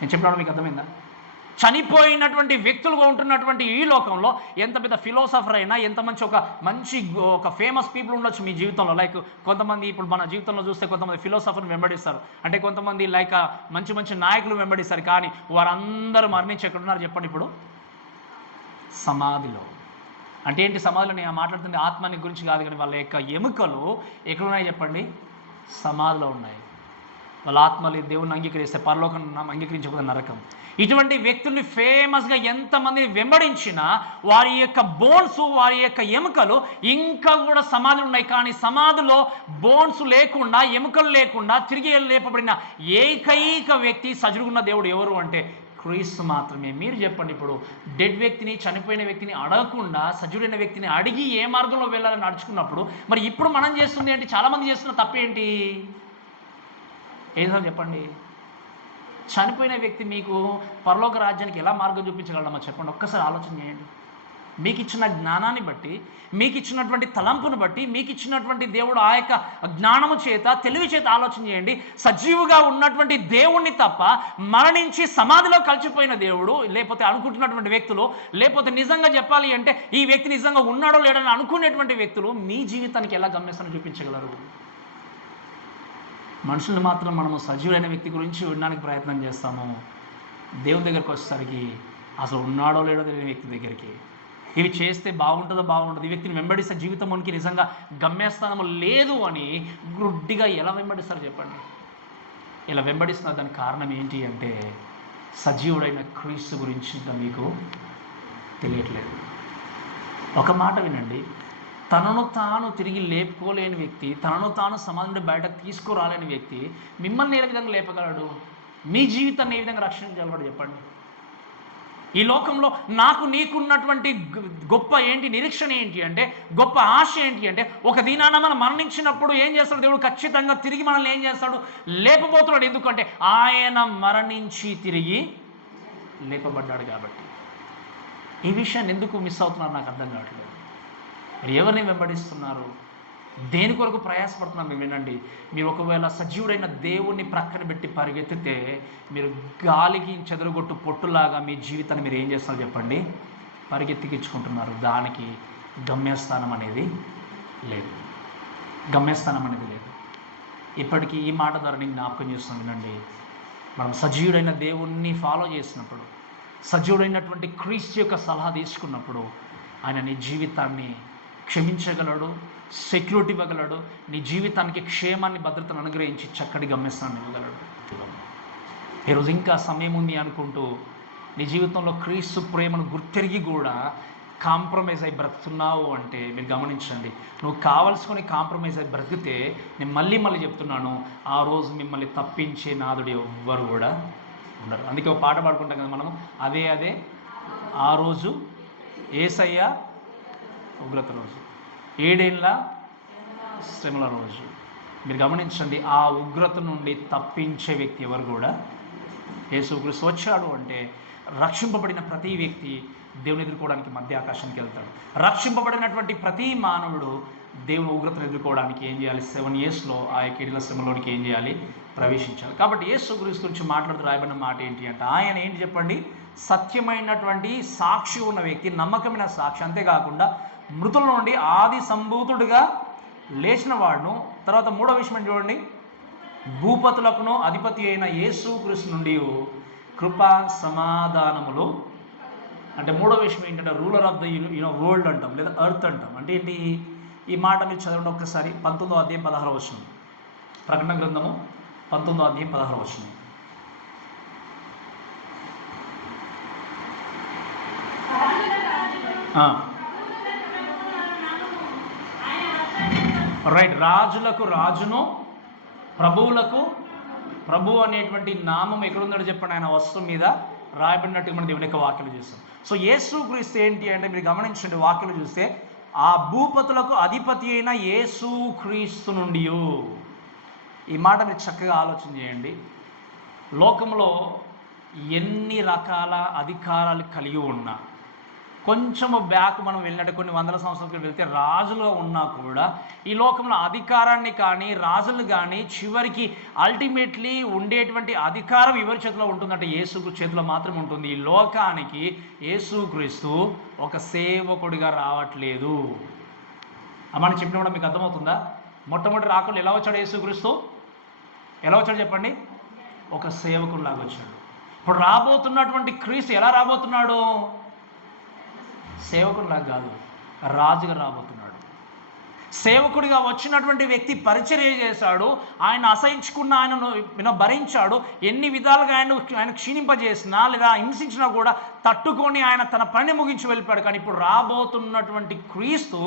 నేను చెప్పడం మీకు అర్థమైందా? చనిపోయినటువంటి వ్యక్తులుగా ఉంటున్నటువంటి ఈ లోకంలో ఎంత పెద్ద ఫిలాసఫర్ అయినా, ఎంత మంచి ఒక ఫేమస్ పీపుల్ ఉండొచ్చు మీ జీవితంలో. లైక్ కొంతమంది ఇప్పుడు మన జీవితంలో చూస్తే కొంతమంది ఫిలాసఫర్ని వెంబడిస్తారు, అంటే కొంతమంది లైక్ మంచి నాయకులు వెంబడిస్తారు. కానీ వారందరూ మరణించి ఎక్కడున్నారు చెప్పండి? ఇప్పుడు సమాధిలో. అంటే ఏంటి సమాధిలో? నేను మాట్లాడుతుంది ఆత్మని గురించి కాదు, కానీ వాళ్ళ యొక్క ఎముకలు ఎక్కడున్నాయి చెప్పండి? సమాధిలో ఉన్నాయి. వాళ్ళ ఆత్మలు దేవుని అంగీకరిస్తే పరలోకం, అంగీకరించకపోతే నరకం. ఇటువంటి వ్యక్తుల్ని ఫేమస్గా ఎంతమందిని వెంబడించినా వారి యొక్క బోన్స్, వారి యొక్క ఎముకలు ఇంకా కూడా సమాధులు ఉన్నాయి. కానీ సమాధిలో బోన్స్ లేకుండా, ఎముకలు లేకుండా తిరిగి లేపబడిన ఏకైక వ్యక్తి, సజీవున్న దేవుడు ఎవరు అంటే క్రీస్తు మాత్రమే. మీరు చెప్పండి, ఇప్పుడు డెడ్ వ్యక్తిని, చనిపోయిన వ్యక్తిని అడగకుండా సజీవుడైన వ్యక్తిని అడిగి ఏ మార్గంలో వెళ్ళాలని నడుచుకున్నప్పుడు, మరి ఇప్పుడు మనం చేస్తుంది ఏంటి? చాలామంది చేస్తున్న తప్పేంటి? ఏదో చెప్పండి. చనిపోయిన వ్యక్తి మీకు పరలోక రాజ్యానికి ఎలా మార్గం చూపించగలమో చెప్పండి. ఒక్కసారి ఆలోచన చేయండి. మీకు ఇచ్చిన జ్ఞానాన్ని బట్టి, మీకు ఇచ్చినటువంటి తలంపును బట్టి, మీకు ఇచ్చినటువంటి దేవుడు ఆ యొక్క జ్ఞానము చేత, తెలివి చేత ఆలోచన చేయండి. సజీవుగా ఉన్నటువంటి దేవుణ్ణి తప్ప మరణించి సమాధిలో కలిసిపోయిన దేవుడు, లేకపోతే అనుకుంటున్నటువంటి వ్యక్తులు, లేకపోతే నిజంగా చెప్పాలి అంటే ఈ వ్యక్తి నిజంగా ఉన్నాడో లేడని అనుకునేటువంటి వ్యక్తులు మీ జీవితానికి ఎలా గమ్యస్థానం చూపించగలరు? మనుషులు మాత్రం మనము సజీవుడైన వ్యక్తి గురించి వినడానికి ప్రయత్నం చేస్తాము. దేవుని దగ్గరికి వచ్చేసరికి అసలు ఉన్నాడో లేడో తెలియని వ్యక్తి దగ్గరికి ఇవి చేస్తే బాగుంటుందో బాగుంటుంది, ఈ వ్యక్తిని వెంబడిస్తే జీవితంలోనికి నిజంగా గమ్యస్థానం లేదు అని గుడ్డిగా ఎలా వెంబడిస్తారు చెప్పండి? ఇలా వెంబడిస్తున్న దానికి కారణం ఏంటి అంటే సజీవుడైన క్రీస్తు గురించి ఇంకా మీకు తెలియట్లేదు. ఒక మాట వినండి, తనను తాను తిరిగి లేపుకోలేని వ్యక్తి, తనను తాను సమాజం నుండి బయటకు తీసుకురాలేని వ్యక్తి మిమ్మల్ని ఏ విధంగా లేపగలడు? మీ జీవితాన్ని ఏ విధంగా రక్షించగలడు చెప్పండి? ఈ లోకంలో నాకు నీకున్నటువంటి గొప్ప ఏంటి, నిరీక్షణ ఏంటి అంటే, గొప్ప ఆశ ఏంటి అంటే, ఒక దినాన మనం మరణించినప్పుడు ఏం చేస్తాడు దేవుడు? ఖచ్చితంగా తిరిగి మనల్ని ఏం చేస్తాడు? లేపబోతున్నాడు. ఎందుకంటే ఆయన మరణించి తిరిగి లేపబడ్డాడు కాబట్టి. ఈ విషయాన్ని ఎందుకు మిస్ అవుతున్నారు నాకు అర్థం కావట్లేదు. మీరు ఎవరిని వెంబడిస్తున్నారు? దేని కొరకు ప్రయాసపడుతున్నారు? మీరు వినండి. మీరు ఒకవేళ సజీవుడైన దేవుణ్ణి ప్రక్కన పెట్టి పరిగెత్తితే మీరు గాలికి చెదరగొట్టు పొట్టులాగా మీ జీవితాన్ని మీరు ఏం చేస్తున్నారు చెప్పండి? పరిగెత్తికించుకుంటున్నారు. దానికి గమ్యస్థానం అనేది లేదు. గమ్యస్థానం అనేది లేదు. ఇప్పటికీ ఈ మాట ద్వారా నేను జ్ఞాపకం చేస్తున్నాను. వినండి, మనం సజీవుడైన దేవుణ్ణి ఫాలో చేసినప్పుడు, సజీవుడైనటువంటి క్రీస్తు యొక్క సలహా తీసుకున్నప్పుడు ఆయన నీ జీవితాన్ని క్షమించగలడు, సెక్యూరిటీ ఇవ్వగలడు, నీ జీవితానికి క్షేమాన్ని, భద్రతను అనుగ్రహించి చక్కటి గమ్యస్థానాన్ని ఇవ్వగలడు. ఈరోజు ఇంకా సమయం ఉంది అనుకుంటూ నీ జీవితంలో క్రీస్తు ప్రేమను గుర్తెరిగి కూడా కాంప్రమైజ్ అయి బ్రతుకుతున్నావు అంటే మీరు గమనించండి, నువ్వు కావలసుకొని కాంప్రమైజ్ అయి బ్రతికితే నేను మళ్ళీ చెప్తున్నాను, ఆ రోజు మిమ్మల్ని తప్పించే నాదుడు ఎవ్వరు కూడా ఉండరు. అందుకే ఒక పాట పాడుకుంటాం కదా మనము, అదే ఆ రోజు యేసయ్య ఉగ్రత రోజు, 7 ఏళ్ళ శ్రమల రోజు. మీరు గమనించండి, ఆ ఉగ్రత నుండి తప్పించే వ్యక్తి ఎవరు కూడా యేసుక్రీస్తు వచ్చాడు అంటే రక్షింపబడిన ప్రతి వ్యక్తి దేవుని ఎదుర్కోవడానికి మధ్య ఆకాశానికి వెళ్తాడు. రక్షింపబడినటువంటి ప్రతి మానవుడు దేవుని ఉగ్రతను ఎదుర్కోవడానికి ఏం చేయాలి? 7 yearsలో ఆ యొక్క 7 శ్రమలోనికి ఏం చేయాలి? ప్రవేశించాలి. కాబట్టి యేసుక్రీస్తు గురించి మాట్లాడుతూ రాయబడిన మాట ఏంటి అంటే, ఆయన ఏంటి చెప్పండి? సత్యమైనటువంటి సాక్షి ఉన్న వ్యక్తి, నమ్మకమైన సాక్షి. అంతేకాకుండా మృతుల నుండి ఆది సంభూతుడిగా లేచిన వాడును. తర్వాత 3వ విషయం చూడండి, భూపతులకును అధిపతి అయిన యేసుక్రీస్తు నుండి కృపా సమాధానములు. అంటే 3వ విషయం ఏంటంటే రూలర్ ఆఫ్ ద వరల్డ్ అంటాం, లేదా ఎర్త్ అంటాం. అంటే ఏంటి? ఈ మాట మీరు చదవండి ఒక్కసారి. 19వ అధ్యాయం 16వ వచనం, ప్రకటన గ్రంథము 19వ అధ్యాయం 16వ వచనం. రైట్, రాజులకు రాజును, ప్రభువులకు ప్రభు అనేటువంటి నామం ఎక్కడుందో చెప్పండి. ఆయన వస్తువు మీద రాయబడినట్టుగా మనం దేవుని యొక్క వాక్యలు చూస్తాం. సో యేసుక్రీస్తు ఏంటి అంటే మీరు గమనించండి, వాక్యలు చూస్తే ఆ భూపతులకు అధిపతి అయిన యేసుక్రీస్తు నుండి. ఈ మాట మీరు చక్కగా ఆలోచన చేయండి. లోకంలో ఎన్ని రకాల అధికారాలు కలిగి ఉన్నా కొంచెము బ్యాక్ మనం వెళ్ళినట్టు కొన్ని వందల సంవత్సరాలకు వెళ్తే రాజులుగా ఉన్నా కూడా ఈ లోకంలో అధికారాన్ని కానీ రాజులు కానీ చివరికి అల్టిమేట్లీ ఉండేటువంటి అధికారం ఎవరి చేతిలో ఉంటుందంటే యేసు చేతిలో మాత్రం ఉంటుంది. ఈ లోకానికి యేసుక్రీస్తు ఒక సేవకుడిగా రావట్లేదు. మనం చెప్పిన కూడా మీకు అర్థమవుతుందా? మొట్టమొదటి రాకుండా ఎలా వచ్చాడు యేసుక్రీస్తు? ఎలా వచ్చాడు చెప్పండి? ఒక సేవకుడిలాగా వచ్చాడు. ఇప్పుడు రాబోతున్నటువంటి క్రీస్తు ఎలా రాబోతున్నాడు? సేవకుడిలాగా కాదు, రాజుగా రాబోతున్నాడు. సేవకుడిగా వచ్చినటువంటి వ్యక్తి పరిచర్య చేశాడు, ఆయన అసహించుకున్న ఆయనను భరించాడు, ఎన్ని విధాలుగా ఆయన క్షీణింపజేసినా లేదా హింసించినా కూడా తట్టుకొని ఆయన తన పని ముగించి వెళ్ళిపోయాడు. కానీ ఇప్పుడు రాబోతున్నటువంటి క్రీస్తు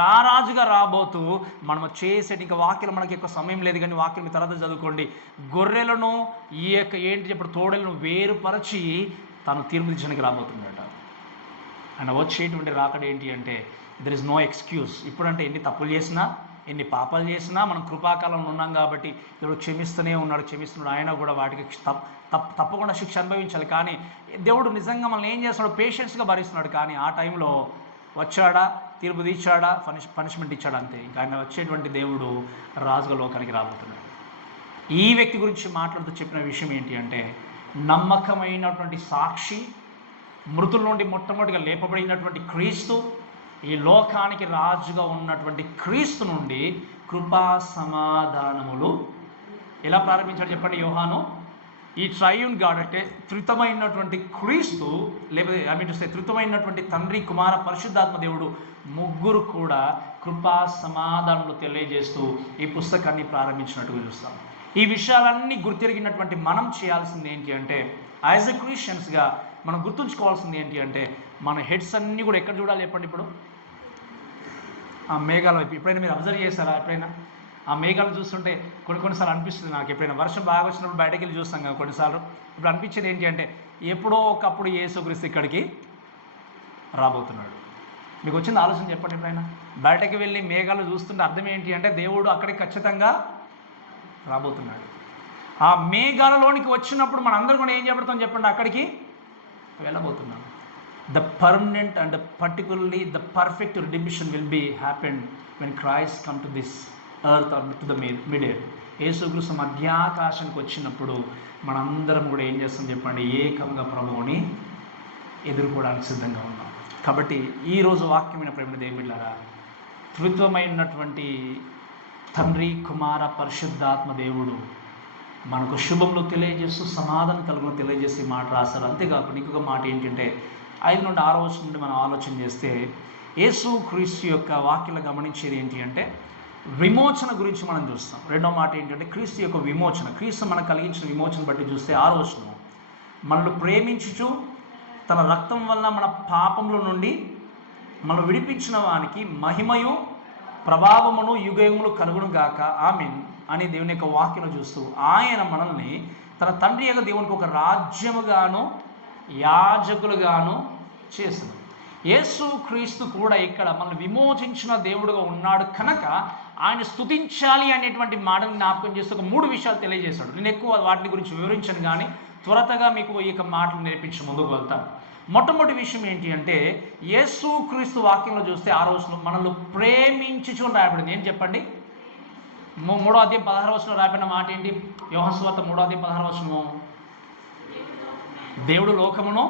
రారాజుగా రాబోతూ మనం చేసేటి ఇంకా వాక్యం మనకి ఎక్కువ సమయం లేదు కానీ వాక్యం తర్వాత చదువుకోండి. గొర్రెలను ఈ యొక్క ఏంటి ఇప్పుడు తోడలను వేరుపరచి తను తీర్పు తీర్చడానికి రాబోతున్నాడు. ఆయన వచ్చేటువంటి రాకడ ఏంటి అంటే దెర్ ఇస్ నో ఎక్స్క్యూజ్. ఇప్పుడంటే ఎన్ని తప్పులు చేసినా ఎన్ని పాపాలు చేసినా మనం కృపాకాలంలో ఉన్నాం కాబట్టి దేవుడు క్షమిస్తూనే ఉన్నాడు. ఆయన కూడా వాటికి తప్పకుండా శిక్ష అనుభవించాలి. కానీ దేవుడు నిజంగా మనల్ని ఏం చేస్తున్నాడు? పేషెన్స్గా భరిస్తున్నాడు. కానీ ఆ టైంలో వచ్చాడా, తీర్పు తీర్చాడా, పనిష్మెంట్ ఇచ్చాడా అంతే. ఇంకా ఆయన వచ్చేటువంటి దేవుడు రాజుగా లోకానికి రాబోతున్నాడు. ఈ వ్యక్తి గురించి మాట్లాడుతూ చెప్పిన విషయం ఏంటి అంటే నమ్మకమైనటువంటి సాక్షి, మృతుల నుండి మొట్టమొదటిగా లేపబడినటువంటి క్రీస్తు, ఈ లోకానికి రాజుగా ఉన్నటువంటి క్రీస్తు నుండి కృపా సమాధానములు ఎలా ప్రారంభించాడు చెప్పండి యోహాను? ఈ ట్రైయూన్ గాడ్ అంటే త్రితమైనటువంటి క్రీస్తు లేకపోతే త్రితమైనటువంటి తండ్రి, కుమార, పరిశుద్ధాత్మ దేవుడు ముగ్గురు కూడా కృపా సమాధానములు తెలియజేస్తూ ఈ పుస్తకాన్ని ప్రారంభించినట్టుగా చూస్తాం. ఈ విషయాలన్నీ గుర్తిరిగినటువంటి మనం చేయాల్సింది ఏంటి అంటే యాజ్ ఎ క్రిస్టియన్స్గా మనం గుర్తుంచుకోవాల్సింది ఏంటి అంటే మన హెడ్స్ అన్నీ కూడా ఎక్కడ చూడాలి చెప్పండి? ఇప్పుడు ఆ మేఘాల వైపు. ఎప్పుడైనా మీరు అబ్జర్వ్ చేస్తారా? ఎప్పుడైనా ఆ మేఘాలు చూస్తుంటే కొన్నిసార్లు అనిపిస్తుంది నాకు, ఎప్పుడైనా వర్షం బాగా వచ్చినప్పుడు బయటకు వెళ్ళి చూస్తాం కదా కొన్నిసార్లు. ఇప్పుడు అనిపించేది ఏంటి అంటే ఎప్పుడో ఒకప్పుడు యేసుక్రీస్తు ఇక్కడికి రాబోతున్నాడు. మీకు వచ్చింది ఆలోచన చెప్పండి? ఎప్పుడైనా బయటకు వెళ్ళి మేఘాలు చూస్తుంటే అర్థం ఏంటి అంటే దేవుడు అక్కడికి ఖచ్చితంగా రాబోతున్నాడు. ఆ మేఘాలలోనికి వచ్చినప్పుడు మన అందరూ కూడా ఏం చేయబడతాం చెప్పండి? అక్కడికి వెళ్ళబోతున్నాం. The permanent and particularly the perfect redemption will be happened when Christ come to this earth or to the mid air. యేసుక్రీస్తు మధ్యాకాశానికి వచ్చినప్పుడు మనందరం కూడా ఏం చేస్తాం చెప్పండి? ఏకంగా ప్రభువుని ఎదుర్కోవడానికి సిద్ధంగా ఉన్నాం. కాబట్టి ఈరోజు వాక్యమైన ప్రేమ దేవుళ్ళారా, త్రిత్వమైనటువంటి తండ్రి, కుమార, పరిశుద్ధాత్మ దేవుడు మనకు శుభంలో తెలియజేస్తూ సమాధానం కలుగును తెలియజేసి మాట రాస్తారు. అంతేకాకుండా ఇంకొక మాట ఏంటంటే 5 నుండి 6వ వచనం నుండి మనం ఆలోచన చేస్తే యేసుక్రీస్తు యొక్క వాక్యాలు గమనించేది ఏంటి అంటే విమోచన గురించి మనం చూస్తాం. రెండో మాట ఏంటంటే క్రీస్తు యొక్క విమోచన. క్రీస్తు మనకు కలిగించిన విమోచన బట్టి చూస్తే 6వ వచనం, మనల్ని ప్రేమించుచు తన రక్తం వల్ల మన పాపముల నుండి మనం విడిపించిన వానికి మహిమయు ప్రభావమును యుగయుగములు కలుగును గాక ఆమేన్ అని దేవుని యొక్క వాక్యం చూస్తూ ఆయన మనల్ని తన తండ్రి యొక్క దేవునికి ఒక రాజ్యముగాను యాజకులుగాను చేసింది. యేసుక్రీస్తు కూడా ఇక్కడ మనల్ని విమోచించిన దేవుడుగా ఉన్నాడు కనుక ఆయన స్తుతించాలి అనేటువంటి మాటను జ్ఞాపకం చేస్తూ ఒక 3 విషయాలు తెలియజేశాడు. నేను ఎక్కువ వాటి గురించి వివరించను కానీ త్వరగా మీకు ఈ యొక్క మాటలు నేర్పించి ముందుకు వెళ్తాను. మొట్టమొదటి విషయం ఏంటి అంటే యేసుక్రీస్తు వాక్యంలో చూస్తే 6వ వచనం మనల్ని ప్రేమించుచు రాయబడింది. ఏం చెప్పండి? 3వ అధ్యాయం 16వ వచనంలో రాయబడిన మాట ఏంటి? యోహాను సువార్త 3వ అధ్యాయం 16వ వచనము, దేవుడు లోకమును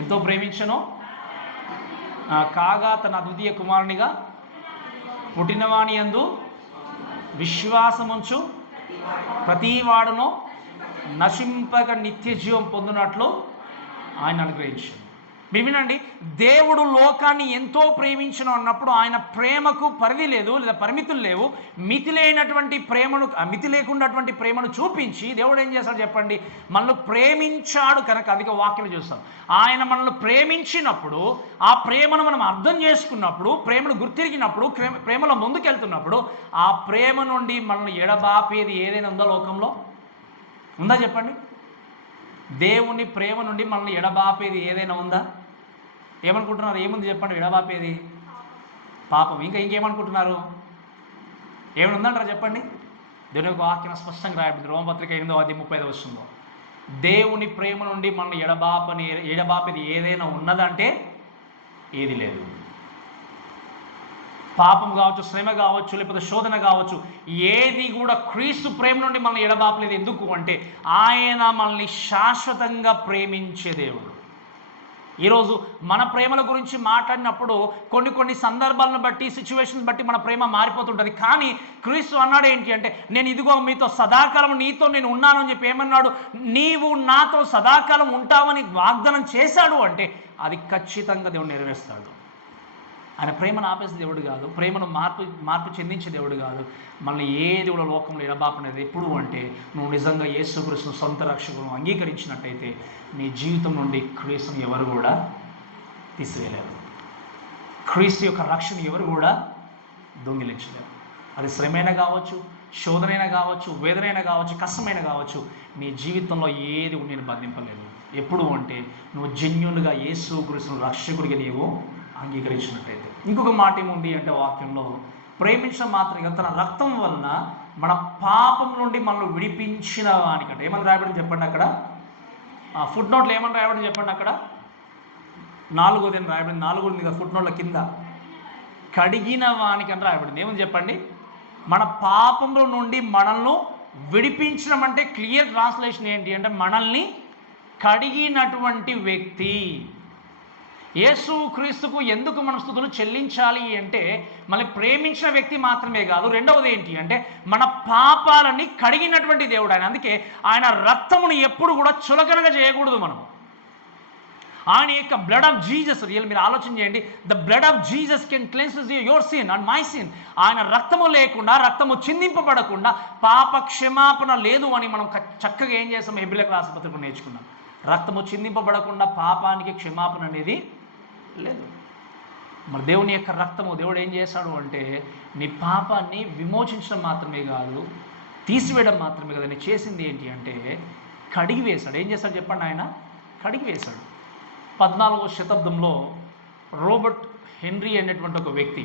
ఎంతో ప్రేమించెను కాగా తన అద్వితీయ కుమారునిగా పుట్టినవాని యందు విశ్వాసముంచు ప్రతివాడును నశింపక నిత్య జీవం పొందినట్లు ఆయన అనుగ్రహించాడు. మీరు వినండి, దేవుడు లోకాన్ని ఎంతో ప్రేమించను అన్నప్పుడు ఆయన ప్రేమకు పరిధి లేదు లేదా పరిమితులు లేవు. మితి లేకున్నటువంటి ప్రేమను చూపించి దేవుడు ఏం చేస్తాడు చెప్పండి? మనల్ని ప్రేమించాడు కనుక అధిక వాక్యాలు చూస్తాం. ఆయన మనల్ని ప్రేమించినప్పుడు ఆ ప్రేమను మనం అర్థం చేసుకున్నప్పుడు, ప్రేమను గుర్తిరిగినప్పుడు, ప్రేమలో ముందుకెళ్తున్నప్పుడు ఆ ప్రేమ నుండి మనల్ని ఎడబాపేది ఏదైనా ఉందా లోకంలో? ఉందా చెప్పండి? దేవుని ప్రేమ నుండి మనల్ని ఎడబాపేది ఏదైనా ఉందా? ఏమనుకుంటున్నారు? ఏముంది చెప్పండి? ఎడబాపేది పాపం. ఇంకేమనుకుంటున్నారు? ఏమైనా ఉందంటారా చెప్పండి? దేవుని యొక్క వాక్యం స్పష్టంగా రాయబడింది. రోమపత్రిక 8వ అధ్యాయం 35వ వచనంలో దేవుని ప్రేమ నుండి మనల్ని ఎడబాపేది ఏదైనా ఉన్నదంటే ఏది లేదు. పాపం కావచ్చు, శ్రమ కావచ్చు, లేకపోతే శోధన కావచ్చు, ఏది కూడా క్రీస్తు ప్రేమ నుండి మనల్ని ఎడబాపలేదు. ఎందుకు అంటే ఆయన మనల్ని శాశ్వతంగా ప్రేమించే దేవుడు. ఈరోజు మన ప్రేమల గురించి మాట్లాడినప్పుడు కొన్ని సందర్భాలను బట్టి, సిచ్యువేషన్స్ బట్టి మన ప్రేమ మారిపోతుంటుంది. కానీ క్రీస్తు అన్నాడు ఏంటి అంటే, నేను ఇదిగో మీతో సదాకాలం నీతో నేను ఉన్నాను అని చెప్పి ఏమన్నాడు? నీవు నాతో సదాకాలం ఉంటావని వాగ్దానం చేశాడు అంటే అది ఖచ్చితంగా దేవుడు నెరవేరుస్తాడు. ఆయన ప్రేమను ఆపేసే దేవుడు కాదు, ప్రేమను మార్పు చెందించే దేవుడు కాదు. మళ్ళీ ఏది కూడా లోకంలో ఎడబాపనేది ఎప్పుడు అంటే నువ్వు నిజంగా యేసుక్రీస్తును సొంత రక్షకులను అంగీకరించినట్టయితే నీ జీవితం నుండి క్రీస్తుని ఎవరు కూడా తీసివేయలేరు. క్రీస్తు యొక్క రక్షణ ఎవరు కూడా దొంగిలించలేరు. అది శ్రమైనా కావచ్చు, శోధనైనా కావచ్చు, వేదనైనా కావచ్చు, కష్టమైనా కావచ్చు, నీ జీవితంలో ఏది నేను బంధింపలేదు. ఎప్పుడు అంటే నువ్వు జెన్యూన్గా యేసుక్రీస్తును రక్షకుడిగా నీవు అంగీకరించినట్టయితే. ఇంకొక మాట ఏముంది అంటే వాక్యంలో, ప్రేమించడం మాత్రమే తన రక్తం వలన మన పాపం నుండి మనల్ని విడిపించిన వానికంటే ఏమని రాయబడింది చెప్పండి అక్కడ. ఫుట్ నోట్లో ఏమని రాయబడింది చెప్పండి అక్కడ. 4వ రాయబడింది. 4 ఫుట్ నోట్ల కింద కడిగిన వానికని రాయబడింది. ఏమని చెప్పండి? మన పాపంలో నుండి మనల్ని విడిపించడం అంటే క్లియర్ ట్రాన్స్లేషన్ ఏంటి అంటే మనల్ని కడిగినటువంటి వ్యక్తి. యేసు క్రీస్తుకు ఎందుకు మనం స్తుతులు చెల్లించాలి అంటే మళ్ళీ ప్రేమించిన వ్యక్తి మాత్రమే కాదు, రెండవది ఏంటి అంటే మన పాపాలని కడిగినటువంటి దేవుడు ఆయన. అందుకే ఆయన రక్తమును ఎప్పుడు కూడా చులకనగా చేయకూడదు మనం. ఆయన యొక్క బ్లడ్ ఆఫ్ జీసస్, మీరు ఆలోచన చేయండి, the blood of Jesus can cleanses your sin and my sin. ఆయన రక్తము లేకుండా, రక్తము చిందింపబడకుండా పాప క్షమాపణ లేదు అని మనం చక్కగా ఏం చేస్తాం? హెబ్రీయులకు రాసిన పత్రికలో నేర్చుకున్నాం. రక్తము చిందింపబడకుండా పాపానికి క్షమాపణ అనేది లేదు. మరి దేవుని యొక్క రక్తము, దేవుడు ఏం చేశాడు అంటే నీ పాపాన్ని విమోచించడం మాత్రమే కాదు, తీసివేయడం మాత్రమే కాదు, నేను చేసింది ఏంటి అంటే కడిగి వేశాడు. ఏం చేశాడు చెప్పండి? ఆయన కడిగి వేశాడు. 14వ శతాబ్దంలో రాబర్ట్ హెన్రీ అనేటువంటి ఒక వ్యక్తి,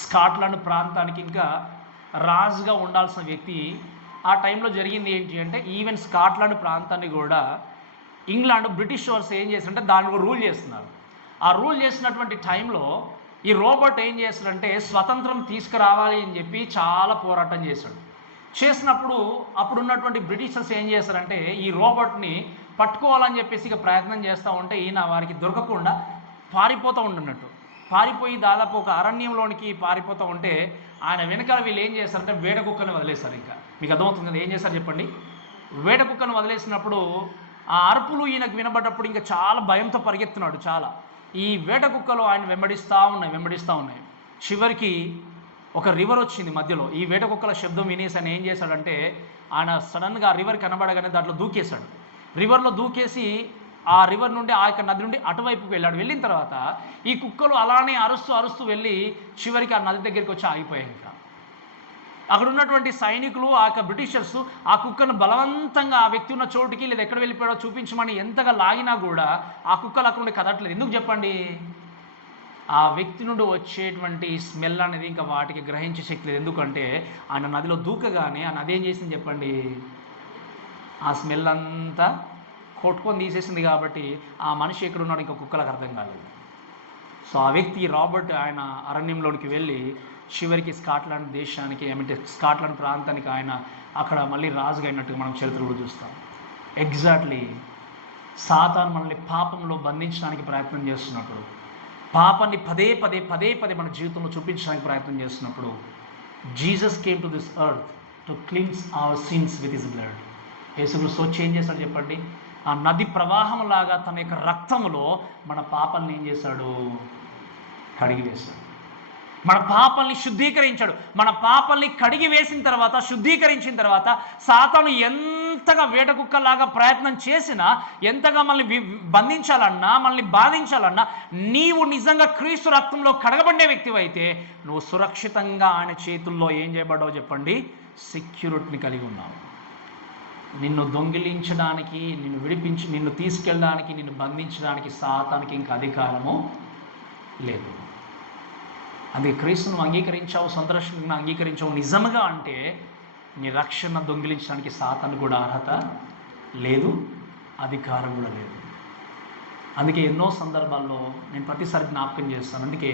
స్కాట్లాండ్ ప్రాంతానికి ఇంకా రాజుగా ఉండాల్సిన వ్యక్తి, ఆ టైంలో జరిగింది ఏంటి అంటే ఈవెన్ స్కాట్లాండ్ ప్రాంతాన్ని కూడా ఇంగ్లాండ్, బ్రిటిష్ వార్స్ ఏం చేస్తారంటే దాన్ని రూల్ చేస్తున్నారు. ఆ రూల్ చేసినటువంటి టైంలో ఈ రాబర్ట్ ఏం చేస్తాడంటే స్వతంత్రం తీసుకురావాలి అని చెప్పి చాలా పోరాటం చేశాడు. చేసినప్పుడు అప్పుడున్నటువంటి బ్రిటిషర్స్ ఏం చేస్తారంటే ఈ రాబర్ట్ని పట్టుకోవాలని చెప్పేసి ఇక ప్రయత్నం చేస్తూ ఉంటే ఈయన వారికి దొరకకుండా పారిపోతూ ఉంటున్నట్టు. పారిపోయి దాదాపు ఒక అరణ్యంలోనికి పారిపోతూ ఉంటే ఆయన వెనకాల వీళ్ళు ఏం చేస్తారంటే వేట కుక్కని వదిలేస్తారు. ఇంకా మీకు అర్థమవుతుంది కదా ఏం చేస్తారు చెప్పండి? వేట కుక్కను వదిలేసినప్పుడు ఆ అరుపులు ఈయనకు వినబడ్డప్పుడు ఇంకా చాలా భయంతో పరిగెత్తున్నాడు. చాలా ఈ వేట కుక్కలు ఆయన వెంబడిస్తూ ఉన్నాయి. చివరికి ఒక రివర్ వచ్చింది మధ్యలో. ఈ వేట కుక్కల శబ్దం వినేసి ఆయన ఏం చేశాడంటే ఆయన సడన్గా ఆ రివర్ కనబడగానే దాంట్లో దూకేశాడు. రివర్లో దూకేసి ఆ రివర్ నుండి ఆ యొక్క నది నుండి అటువైపుకి వెళ్ళాడు. వెళ్ళిన తర్వాత ఈ కుక్కలు అలానే అరుస్తూ వెళ్ళి చివరికి ఆ నది దగ్గరికి వచ్చి ఆగిపోయాయి. ఇంకా అక్కడ ఉన్నటువంటి సైనికులు, ఆ యొక్క బ్రిటిషర్స్ ఆ కుక్కను బలవంతంగా ఆ వ్యక్తి ఉన్న చోటుకి లేదా ఎక్కడ వెళ్ళిపోయాడో చూపించమని ఎంతగా లాగినా కూడా ఆ కుక్కలు అక్కడ నుండి కదట్లేదు. ఎందుకు చెప్పండి? ఆ వ్యక్తి నుండి వచ్చేటువంటి స్మెల్ అనేది ఇంకా వాటికి గ్రహించే శక్తి లేదు. ఎందుకంటే ఆయన నదిలో దూకగానే ఆ నది ఏం చేసింది చెప్పండి? ఆ స్మెల్ అంతా కొట్టుకొని తీసేసింది. కాబట్టి ఆ మనిషి ఎక్కడున్నాడు ఇంకా కుక్కలకు అర్థం కాలేదు. సో ఆ వ్యక్తి రాబర్ట్ ఆయన అరణ్యంలోనికి వెళ్ళి చివరికి స్కాట్లాండ్ దేశానికి, ఏమంటే స్కాట్లాండ్ ప్రాంతానికి ఆయన అక్కడ మళ్ళీ రాజుగా అయినట్టుగా మనం చరిత్రలో చూస్తాం. ఎగ్జాక్ట్లీ సాతాను మనల్ని పాపంలో బంధించడానికి ప్రయత్నం చేస్తున్నప్పుడు, పాపాన్ని పదే పదే మన జీవితంలో చూపించడానికి ప్రయత్నం చేస్తున్నప్పుడు Jesus came to this earth to cleans our sins with his blood. యేసుక్రీస్తు వచ్చి ఏం చేశాడు చెప్పండి? ఆ నది ప్రవాహం లాగా తన యొక్క రక్తములో మన పాపాలను ఏం చేశాడు? కడిగి వేశాడు. మన పాపాలని శుద్ధీకరించాడు. మన పాపాలని కడిగి వేసిన తర్వాత, శుద్ధీకరించిన తర్వాత సాతాను ఎంతగా వేట కుక్కలాగా ప్రయత్నం చేసినా, ఎంతగా మనల్ని బంధించాలన్నా, మనల్ని బాధించాలన్నా, నీవు నిజంగా క్రీస్తు రక్తంలో కడగబడే వ్యక్తివైతే నువ్వు సురక్షితంగా ఆయన చేతుల్లో ఏం చేయబడ్డావు చెప్పండి? సెక్యూరిటీని కలిగి ఉన్నావు. నిన్ను దొంగిలించడానికి, నిన్ను తీసుకెళ్ళడానికి, నిన్ను బంధించడానికి సాతానికి ఇంకా అధికారము లేదు. అందుకే క్రీస్తును అంగీకరించావు, సంతరక్షణను అంగీకరించావు నిజంగా అంటే నీ రక్షణ దొంగిలించడానికి సాతాను కూడా అర్హత లేదు, అధికారం కూడా లేదు. అందుకే ఎన్నో సందర్భాల్లో నేను ప్రతిసారి జ్ఞాపకం చేస్తాను. అందుకే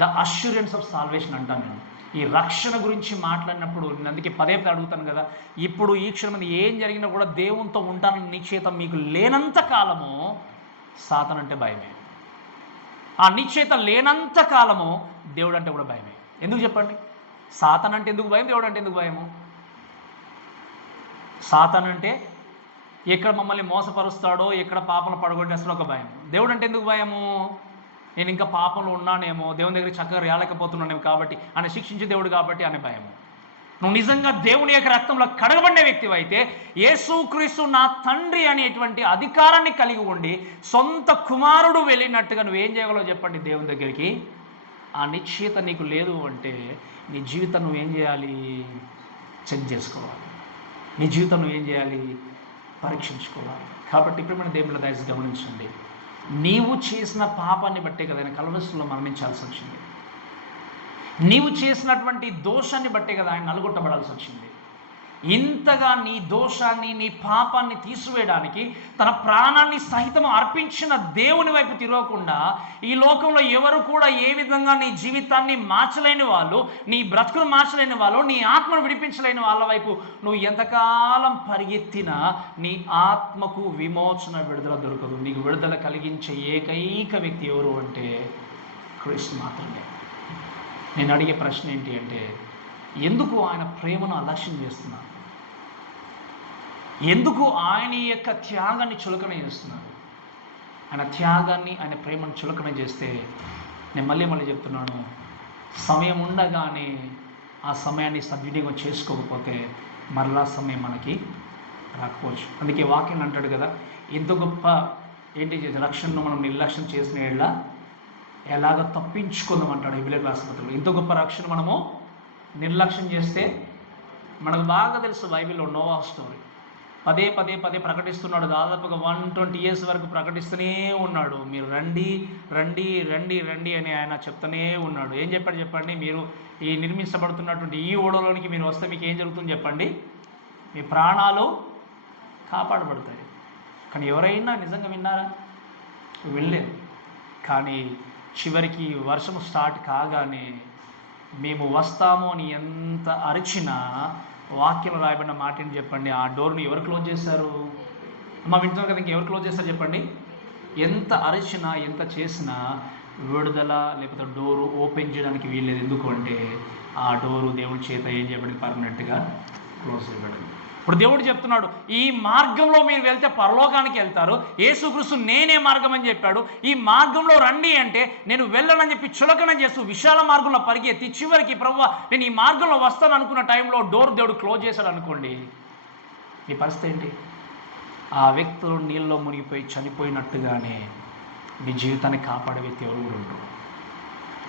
ద అష్యూరెన్స్ ఆఫ్ సాల్వేషన్ అంటాను నేను. ఈ రక్షణ గురించి మాట్లాడినప్పుడు నేను అందుకే పదే పదే అడుగుతాను కదా, ఇప్పుడు ఈ క్షణం ఏం జరిగినా కూడా దేవునితో ఉంటానని నిశ్చయిత మీకు లేనంత కాలము సాతాను అంటే భయమే. ఆ నిశ్చయిత లేనంత కాలము దేవుడు అంటే కూడా భయమే. ఎందుకు చెప్పండి? సాతాను అంటే ఎందుకు భయం, దేవుడు అంటే ఎందుకు భయము? సాతాను అంటే ఎక్కడ మమ్మల్ని మోసపరుస్తాడో, ఎక్కడ పాపంలో పడగొట్టేస్తాడో ఒక భయం. దేవుడు అంటే ఎందుకు భయము? నేను ఇంకా పాపంలో ఉన్నానేమో, దేవుని దగ్గర చక్కగా రాలేకపోతున్నానేమో కాబట్టి, ఆయన శిక్షించే దేవుడు కాబట్టి అనే భయము. నువ్వు నిజంగా దేవుని యొక్క రక్తంలో కడగబడిన వ్యక్తివి అయితే, యేసుక్రీస్తు నా తండ్రి అనేటువంటి అధికారాన్ని కలిగి ఉండి సొంత కుమారుడు వెళ్ళినట్టుగా నువ్వేం చేయగలవు చెప్పండి దేవుని దగ్గరికి? ఆ నిశ్చయిత నీకు లేదు అంటే నీ జీవితం నువ్వేం చేయాలి? చెక్ చేసుకోవాలి. నీ జీవితం నువ్వేం చేయాలి? పరీక్షించుకోవాలి. కాబట్టి ఇప్పుడు మన దేవుని దయచేసి గమనించండి. నీవు చేసిన పాపాన్ని బట్టే కదా ఆయన కల్వరిలో మరణించాల్సి వచ్చింది. నీవు చేసినటువంటి దోషాన్ని బట్టే కదా ఆయన నలుగొట్టబడాల్సి వచ్చింది. ఇంతగా నీ దోషాన్ని, నీ పాపాన్ని తీసివేయడానికి తన ప్రాణాన్ని సహితం అర్పించిన దేవుని వైపు తిరగకుండా, ఈ లోకంలో ఎవరు కూడా ఏ విధంగా నీ జీవితాన్ని మార్చలేని వాళ్ళు, నీ బ్రతుకును మార్చలేని వాళ్ళు, నీ ఆత్మను విడిపించలేని వాళ్ళ వైపు నువ్వు ఎంతకాలం పరిగెత్తినా నీ ఆత్మకు విమోచన, విడుదల దొరకదు. నీకు విడుదల కలిగించే ఏకైక వ్యక్తి ఎవరు అంటే క్రీస్తు మాత్రమే. నేను అడిగే ప్రశ్న ఏంటి అంటే, ఎందుకు ఆయన ప్రేమను అలక్ష్యం చేస్తున్నారు? ఎందుకు ఆయన యొక్క త్యాగాన్ని చులకన చేస్తున్నారు? ఆయన త్యాగాన్ని, ఆయన ప్రేమను చులకన చేస్తే, నేను మళ్ళీ చెప్తున్నాను, సమయం ఉండగానే ఆ సమయాన్ని సద్వినియోగం చేసుకోకపోతే మరలా సమయం మనకి రాకపోవచ్చు. అందుకే వాక్యం అంటాడు కదా, ఇంత గొప్ప రక్షణను మనం నిర్లక్ష్యం చేసిన ఎలాగ తప్పించుకుందాం అంటాడు హెబ్రీయులకు రాసిన పత్రికలో. ఇంత గొప్ప రక్షణ మనము నిర్లక్ష్యం చేస్తే, మనకు బాగా తెలుసు బైబిల్లో నోవా స్టోరీ. పదే ప్రకటిస్తున్నాడు. దాదాపుగా 120 years వరకు ప్రకటిస్తూనే ఉన్నాడు. మీరు రండి రండి రండి రండి అని ఆయన చెప్తూనే ఉన్నాడు. ఏం చెప్పాడు చెప్పండి? మీరు ఈ నిర్మించబడుతున్నటువంటి ఈ ఓడలోనికి మీరు వస్తే మీకు ఏం జరుగుతుంది చెప్పండి? మీ ప్రాణాలు కాపాడబడతాయి. కానీ ఎవరైనా నిజంగా విన్నారా? వెళ్ళలేదు. కానీ చివరికి వర్షం స్టార్ట్ కాగానే మేము వస్తాము అని ఎంత అరిచినా, వాక్యం రాయబడిన మాట ఏంటి చెప్పండి? ఆ డోర్ని ఎవరు క్లోజ్ చేశారు? మా వింటున్నారు కదా, ఇంకెవరు క్లోజ్ చేస్తారు చెప్పండి? ఎంత అరిచినా, ఎంత చేసినా విడుదల లేకపోతే డోరు ఓపెన్ చేయడానికి వీల్లేదు. ఎందుకు అంటే ఆ డోరు దేవుడి చేత ఏం చేయబడింది? పర్మనెంట్గా క్లోజ్ చేయబడింది. ఇప్పుడు దేవుడు చెప్తున్నాడు, ఈ మార్గంలో మీరు వెళ్తే పరలోకానికి వెళ్తారు. యేసుక్రీస్తు నేనే మార్గం అని చెప్పాడు. ఈ మార్గంలో రండి అంటే నేను వెళ్ళనని చెప్పి చులకన చేస్తూ విశాల మార్గంలో పరిగెత్తి చివరికి ప్రభువా నేను ఈ మార్గంలో వస్తాను అనుకున్న టైంలో డోర్ దేవుడు క్లోజ్ చేశాడు అనుకోండి, మీ పరిస్థితి ఏంటి? ఆ వ్యక్తులు నీళ్ళలో మునిగిపోయి చనిపోయినట్టుగానే మీ జీవితాన్ని కాపాడే వ్యక్తి ఎవరు కూడా ఉంటారు.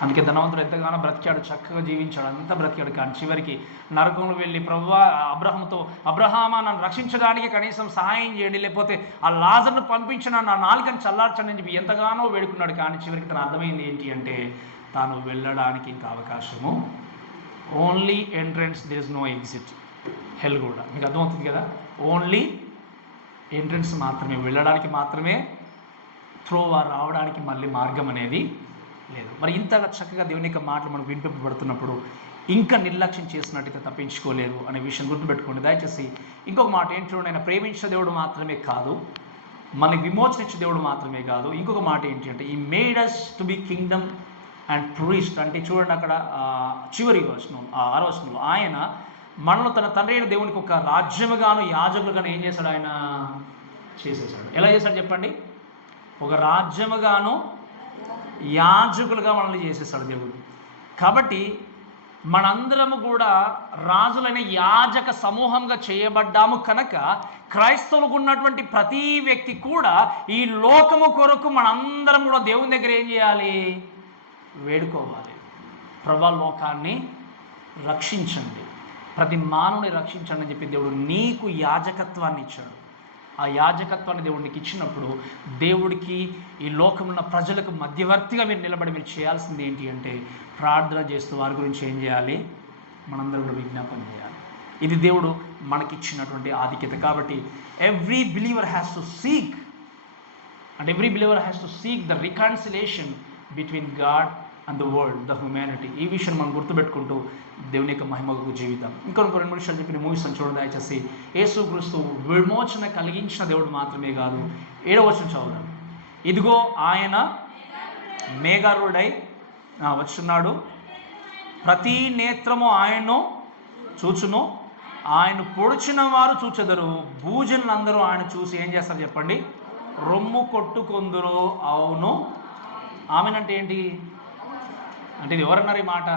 అందుకే ధనవంతుడు ఎంతగానో బ్రతికాడు, చక్కగా జీవించాడు, అంతా బ్రతికాడు. కానీ చివరికి నరకంలో వెళ్ళి ప్రభువా అబ్రహామా నన్ను రక్షించడానికి కనీసం సహాయం చేయండి, లేకపోతే ఆ లాజర్ను పంపించిన నా నాలుకని చల్లార్చండి అని చెప్పి ఎంతగానో వేడుకున్నాడు. కానీ చివరికి తను అర్థమైంది ఏంటి అంటే తాను వెళ్ళడానికి ఇంకా అవకాశము only entrance, there is no exit. Hell కూడా మీకు అర్థమవుతుంది కదా, ఓన్లీ ఎంట్రన్స్ మాత్రమే, వెళ్ళడానికి మాత్రమే త్రోవా, రావడానికి మళ్ళీ మార్గం అనేది లేదు. మరి ఇంతగా చక్కగా దేవుని యొక్క మాటలు మనకు వినిపింపబడుతున్నప్పుడు ఇంకా నిర్లక్ష్యం చేసినట్టుగా తప్పించుకోలేదు అనే విషయం గుర్తుపెట్టుకోండి దయచేసి. ఇంకొక మాట ఏంటంటే, ఆయన ప్రేమించే దేవుడు మాత్రమే కాదు, మనకి విమోచన ఇచ్చే దేవుడు మాత్రమే కాదు. ఇంకొక మాట ఏంటి అంటే, ఈ made us to be kingdom and priest. అంటే చూడండి అక్కడ చివరి వచనం, 6వ వచనంలో ఆయన మనలో తన తండ్రి అయిన దేవునికి ఒక రాజ్యముగాను యాజకులుగాను ఏం చేశాడు? ఆయన చేసేసాడు. ఎలా చేశాడు చెప్పండి? ఒక రాజ్యముగాను యాజకులుగా మనల్ని చేసేసాడు దేవుడు. కాబట్టి మనందరము కూడా రాజులైన యాజక సమూహంగా చేయబడ్డాము కనుక క్రైస్తవులకు ఉన్నటువంటి ప్రతి వ్యక్తి కూడా ఈ లోకము కొరకు మనందరం కూడా దేవుని దగ్గర ఏం చేయాలి? వేడుకోవాలి. ప్రభువా లోకాన్ని రక్షించండి, ప్రతి మానవుని రక్షించండి అని చెప్పి దేవుడు నీకు యాజకత్వాన్ని ఇచ్చాడు. ఆ యాజకత్వాన్ని దేవుడికి ఇచ్చినప్పుడు దేవుడికి ఈ లోకమున్న ప్రజలకు మధ్యవర్తిగా మీరు నిలబడి మీరు చేయాల్సింది ఏంటి అంటే ప్రార్థన చేస్తూ వారి గురించి ఏం చేయాలి? మనందరూ కూడా విజ్ఞాపన చేయాలి. ఇది దేవుడు మనకిచ్చినటువంటి ఆధిక్యత. కాబట్టి every believer has to seek And every believer has to seek the reconciliation between God and the world, the humanity. ఈ విషయం మనం గుర్తుపెట్టుకుంటూ దేవుని యొక్క మహిమకు జీవితం. ఇంకొక 2 నిమిషాలు చెప్పిన మూవీస్ చూడండి దయచేసి. యేసుక్రీస్తు విమోచన కలిగించిన దేవుడు మాత్రమే కాదు. 7వ వచనం చదువుదాం. ఇదిగో ఆయన మేఘారూఢై వచ్చున్నాడు, ప్రతి నేత్రము ఆయన్ను చూచును, ఆయన పొడిచిన వారు చూచెదరు, భూజనులందరూ ఆయన చూసి ఏం చేస్తారు చెప్పండి? రొమ్ము కొట్టుకొందురు. అవును ఆమెనంటే ఏంటి అంటే ఇది ఎవరన్నారు ఈ మాట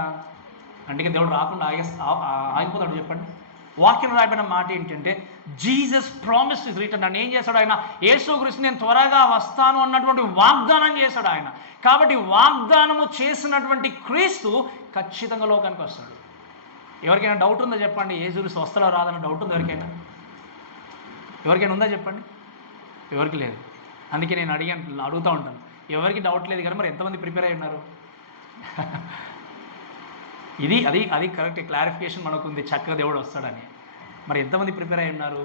అంటే దేవుడు రాకుండా ఆగిపోతాడు చెప్పండి. వాక్యం రాయబడిన మాట ఏంటంటే జీసస్ ప్రామిస్ ఇస్ రిటర్న్. అని ఏం చేశాడు ఆయన? యేసుక్రీస్తు నేను త్వరగా వస్తాను అన్నటువంటి వాగ్దానం చేశాడు ఆయన. కాబట్టి వాగ్దానము చేసినటువంటి క్రీస్తు ఖచ్చితంగా లోకానికి వస్తాడు. ఎవరికైనా డౌట్ ఉందా చెప్పండి? యేసుక్రీస్తు వస్తాడో రాదన్న డౌట్ ఉందా ఎవరికైనా ఉందా చెప్పండి? ఎవరికి లేదు. అందుకే నేను అడుగుతూ ఉంటాను, ఎవరికి డౌట్ లేదు కానీ మరి ఎంతమంది ప్రిపేర్ అయి ఉన్నారు? అది కరెక్ట్ క్లారిఫికేషన్ మనకు ఉంది, చక్కగా దేవుడు వస్తాడని. మరి ఎంతమంది ప్రిపేర్ అయి ఉన్నారు?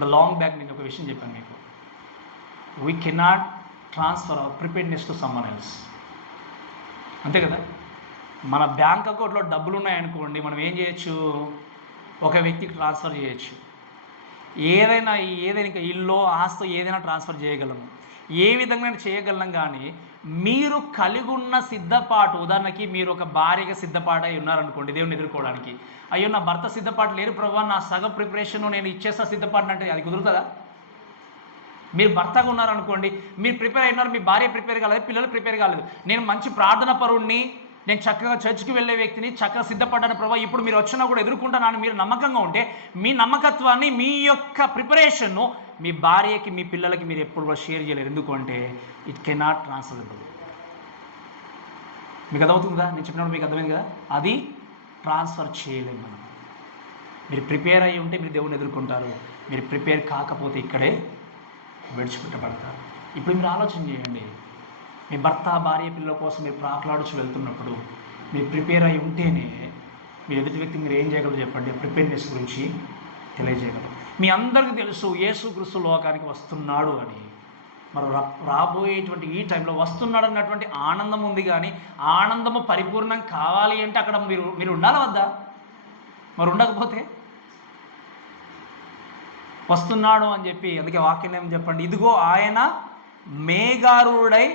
ద లాంగ్ బ్యాక్ నేను ఒక విషయం చెప్పాను మీకు, we cannot transfer our preparedness to someone else. అంతే కదా? మన బ్యాంక్ అకౌంట్లో డబ్బులు ఉన్నాయనుకోండి, మనం ఏం చేయొచ్చు? ఒక వ్యక్తికి ట్రాన్స్ఫర్ చేయొచ్చు. ఏదైనా ఇంకా ఇల్లు ఆస్తి ఏదైనా ట్రాన్స్ఫర్ చేయగలము, ఏ విధంగా చేయగలం. కానీ మీరు కలిగి ఉన్న సిద్ధపాటు, ఉదాహరణకి మీరు ఒక భార్యగా సిద్ధపాటై ఉన్నారనుకోండి దేవుని ఎదుర్కోవడానికి, అయ్యో నా భర్త సిద్ధపాటు లేరు ప్రభావ, నా సగం ప్రిపరేషన్ నేను ఇచ్చేస్తా సిద్ధపాటు అంటే అది కుదురుతుందా? మీరు భర్తగా ఉన్నారనుకోండి, మీరు ప్రిపేర్ అయినారు, మీ భార్య ప్రిపేర్ కాలేదు, పిల్లలు ప్రిపేర్ కాలేదు, నేను మంచి ప్రార్థన పరుణ్ణి, నేను చక్కగా చర్చికి వెళ్ళే వ్యక్తిని, చక్కగా సిద్ధపడ్డాను ప్రభావ, ఇప్పుడు మీరు వచ్చినా కూడా ఎదుర్కొంటానని మీరు నమ్మకంగా ఉంటే మీ నమ్మకత్వాన్ని, మీ యొక్క ప్రిపరేషన్ను మీ భార్యకి, మీ పిల్లలకి మీరు ఎప్పుడు కూడా షేర్ చేయలేరు. ఎందుకంటే ఇట్ కెనాట్ ట్రాన్స్ఫరబుల్. మీకు అర్థమవుతుందా? నేను చెప్పినప్పుడు మీకు అర్థమైంది కదా? అది ట్రాన్స్ఫర్ చేయలేము మనం. మీరు ప్రిపేర్ అయ్యి ఉంటే మీరు దేవుని ఎదుర్కొంటారు, మీరు ప్రిపేర్ కాకపోతే ఇక్కడే విడిచిపెట్టబడతారు. ఇప్పుడు మీరు ఆలోచన చేయండి, మీ భర్త భార్య పిల్లల కోసం మీరు ప్రాకులాడుచు వెళ్తున్నప్పుడు మీరు ప్రిపేర్ అయి ఉంటేనే మీరు ఎదుటి వ్యక్తికి మీరు ఏం చేయగలరు చెప్పండి? ప్రిపేర్నెస్ గురించి తెలియజేయగలరు. మీ అందరికీ తెలుసు యేసుక్రీస్తు లోకానికి వస్తున్నాడు అని. మరి రాబోయేటువంటి ఈ టైంలో వస్తున్నాడు అన్నటువంటి ఆనందం ఉంది, కానీ ఆనందము పరిపూర్ణం కావాలి అంటే అక్కడ మీరు ఉండాలి వద్దా? మరి ఉండకపోతే వస్తున్నాడు అని చెప్పి, అందుకే వాక్యం ఏం చెప్పండి? ఇదిగో ఆయన మేఘారూఢై.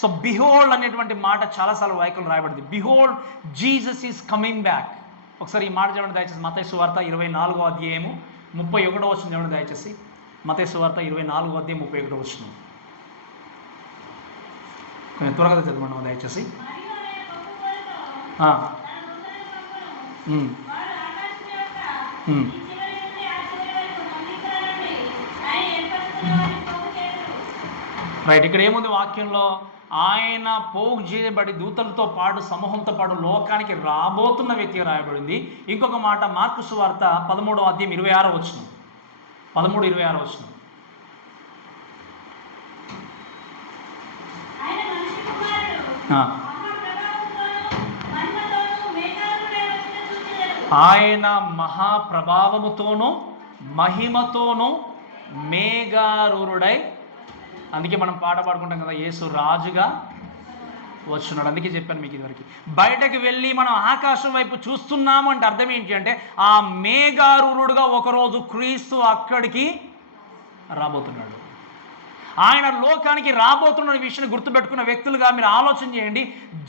సో బిహోల్డ్ అనేటువంటి మాట చాలాసార్లు వాక్యం రాయబడింది. Behold Jesus is coming back. ఒకసారి ఈ మాట చదవండి దయచేసి. మత్తయి సువార్త 24వ అధ్యాయము 31వ వచనం చదవండి దయచేసి. మత్తయి సువార్త 24వ అధ్యాయం 31వ వచనం. కొంచెం త్వరగా చదవండి దయచేసి. రైట్. ఇక్కడ ఏముంది వాక్యంలో? ఆయన పోగు చేయబడి దూతలతో పాటు సమూహంతో పాటు లోకానికి రాబోతున్న వ్యక్తిగా రాయబడింది. ఇంకొక మాట మార్కు సువార్త 13వ అధ్యాయం 26వ వచనం. 13:26 వచనం. ఆయన మహాప్రభావముతోనూ మహిమతోనూ మేఘారూఢై. అందుకే మనం పాట పాడుకుంటాం కదా, యేసు రాజుగా వచ్చున్నాడు. అందుకే చెప్పాను మీకు ఇదివరకు. బయటకు వెళ్ళి మనం ఆకాశం వైపు చూస్తున్నాము అంటే అర్థం ఏంటి అంటే ఆ మేఘారూఢుడుగా ఒకరోజు క్రీస్తు అక్కడికి రాబోతున్నాడు. ఆయన లోకానికి రాబోతున్న విషయాన్ని గుర్తుపెట్టుకున్న వ్యక్తులుగా మీరు ఆలోచన చేయండి.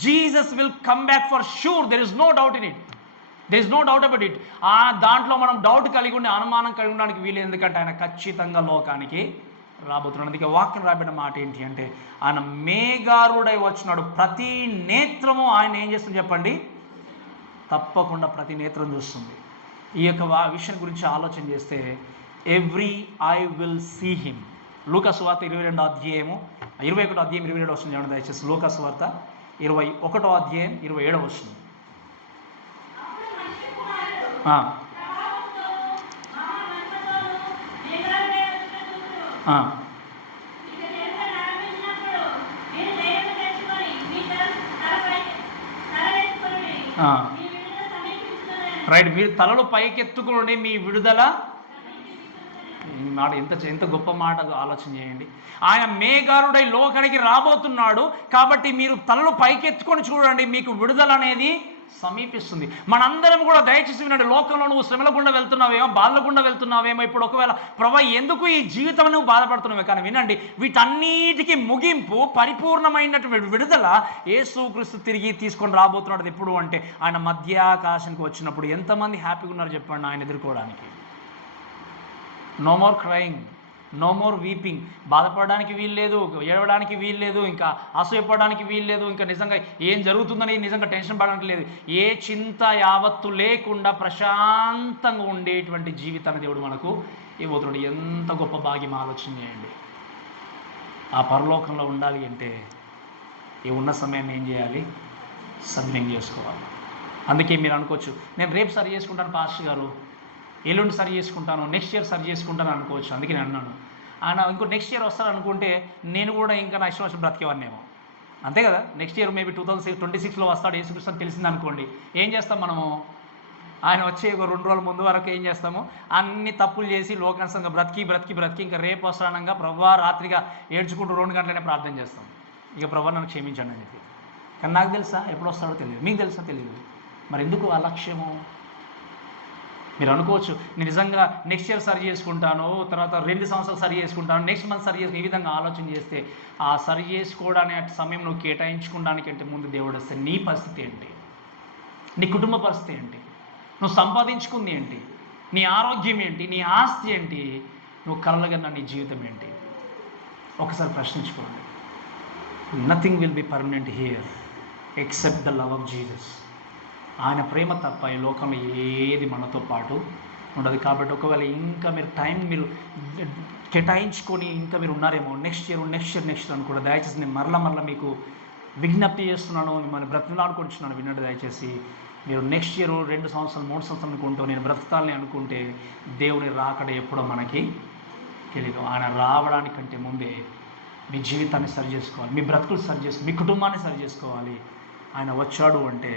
Jesus will come back for sure. There is no doubt in it. There is no doubt about it. దాంట్లో మనం డౌట్ కలిగి ఉండే, అనుమానం కలిగి ఉండడానికి వీలు, ఎందుకంటే ఆయన ఖచ్చితంగా లోకానికి రాబోతున్నాడు. అందుకే వాక్యం రాబడిన మాట ఏంటి అంటే ఆయన మేఘారూఢై వచ్చినాడు. ప్రతి నేత్రము ఆయన ఏం చేస్తుంది చెప్పండి? తప్పకుండా ప్రతి నేత్రం చూస్తుంది. ఈ యొక్క విషయం గురించి ఆలోచన చేస్తే every I will see him. లూకా సువార్త 22వ అధ్యాయము 21వ అధ్యాయం 27వ వచనం చూడండి దయచేసి. లూకా సువార్త 21వ అధ్యాయం 27వ వచనం. రైట్. మీరు తలలు పైకెత్తుకుని మీ విడుదల ఈ మాట ఎంత గొప్ప మాట ఆలోచన చేయండి. ఆయన మేఘారుడై లోకానికి రాబోతున్నాడు కాబట్టి మీరు తలలు పైకెత్తుకొని చూడండి, మీకు విడుదల అనేది సమీపిస్తుంది. మనందరం కూడా దయచేసి వినండి. లోకంలో నువ్వు శ్రమల గుండా వెళ్తున్నావేమో, బాధల గుండా వెళ్తున్నావేమో, ఇప్పుడు ఒకవేళ ప్రభా ఎందుకు ఈ జీవితం నువ్వు బాధపడుతున్నావే, కానీ వినండి, వీటన్నిటికీ ముగింపు పరిపూర్ణమైనటువంటి విడుదల యేసుక్రీస్తు తిరిగి తీసుకొని రాబోతున్నాడు. ఎప్పుడు అంటే ఆయన మధ్యాకాశానికి వచ్చినప్పుడు. ఎంతమంది హ్యాపీగా ఉన్నారు చెప్పండి ఆయన ఎదుర్కోవడానికి? No more crying, no more weeping. బాధపడడానికి వీల్లేదు, ఏడవడానికి వీల్లేదు, ఇంకా అసూయపడడానికి వీల్లేదు, ఇంకా నిజంగా ఏం జరుగుతుందని నిజంగా టెన్షన్ పడడానికి లేదు. ఏ చింత యావత్తు లేకుండా ప్రశాంతంగా ఉండేటువంటి జీవితాన్ని దేవుడు మనకు ఇవ్వబోతున్నాడు. ఎంత గొప్ప భాగ్యం ఆలోచన చేయండి. ఆ పరలోకంలో ఉండాలి అంటే ఈ ఉన్న సమయాన్ని ఏం చేయాలి? సద్వినియోగం చేసుకోవాలి. అందుకే మీరు అనుకోవచ్చు, నేను రేపు సరి చేసుకుంటాను పాస్టర్ గారు, ఎల్లుండి సరి చేసుకుంటాను, నెక్స్ట్ ఇయర్ సరి చేసుకుంటాను అనుకోవచ్చు. అందుకే నేను అన్నాను, ఆయన ఇంకో నెక్స్ట్ ఇయర్ వస్తాను అనుకుంటే నేను కూడా ఇంకా నా ఇష్టం వచ్చిన బ్రతికేవాడినేమో. అంతే కదా? నెక్స్ట్ ఇయర్ మేబీ 2026లో వస్తాడు యేసుక్రీస్తు అని తెలిసింది అనుకోండి, ఏం చేస్తాం మనము? ఆయన వచ్చే ఒక 2 రోజుల ముందు వరకు ఏం చేస్తాము? అన్ని తప్పులు చేసి లోకానుసంగా బ్రతికి ఇంకా రేపు వస్తానంగా ప్రభువా రాత్రిగా ఏడ్చుకుంటూ 2 గంటలనే ప్రార్థన చేస్తాం. ఇక ప్రభువా నన్ను క్షమించండి అని చెప్పి. కానీ నాకు తెలుసా ఎప్పుడు వస్తాడో తెలియదు, మీకు తెలుసా తెలియదు. మరి ఎందుకు అలక్ష్యము? మీరు అనుకోవచ్చు, నేను నిజంగా నెక్స్ట్ ఇయర్ సరి చేసుకుంటాను, తర్వాత 2 సంవత్సరాలు సరి చేసుకుంటాను, నెక్స్ట్ మంత్ సరి చేసుకుని, ఈ విధంగా ఆలోచన చేస్తే ఆ సరి చేసుకోవడానికి సమయం నువ్వు కేటాయించుకోవడానికి అంటే ముందు దేవుడు వస్తే నీ పరిస్థితి ఏంటి? నీ కుటుంబ పరిస్థితి ఏంటి? నువ్వు సంపాదించుకుంది ఏంటి? నీ ఆరోగ్యం ఏంటి? నీ ఆస్తి ఏంటి? నువ్వు కలలుగన్న నీ జీవితం ఏంటి? ఒకసారి ప్రశ్నించుకోండి. Nothing will be permanent here except the love of Jesus. ఆయన ప్రేమ తప్ప ఈ లోకంలో ఏది మనతో పాటు ఉండదు. కాబట్టి ఒకవేళ ఇంకా మీరు టైం మీరు కేటాయించుకొని ఇంకా మీరు ఉన్నారేమో, నెక్స్ట్ ఇయర్ అనుకుంటే దయచేసి నేను మరలా మీకు విజ్ఞప్తి చేస్తున్నాను, మిమ్మల్ని బ్రతిమలాడుకుంటున్నాను, వినండి దయచేసి. మీరు నెక్స్ట్ ఇయర్ 2 సంవత్సరాలు 3 సంవత్సరాలు అనుకుంటూ నేను బ్రతకాలని అనుకుంటే దేవుని రాకడ ఎప్పుడో మనకి తెలియదు. ఆయన రావడానికంటే ముందే మీ జీవితాన్ని సరి చేసుకోవాలి, మీ బ్రతుకులు సరి చేసుకోవాలి, మీ కుటుంబాన్ని సరి చేసుకోవాలి. ఆయన వచ్చాడు అంటే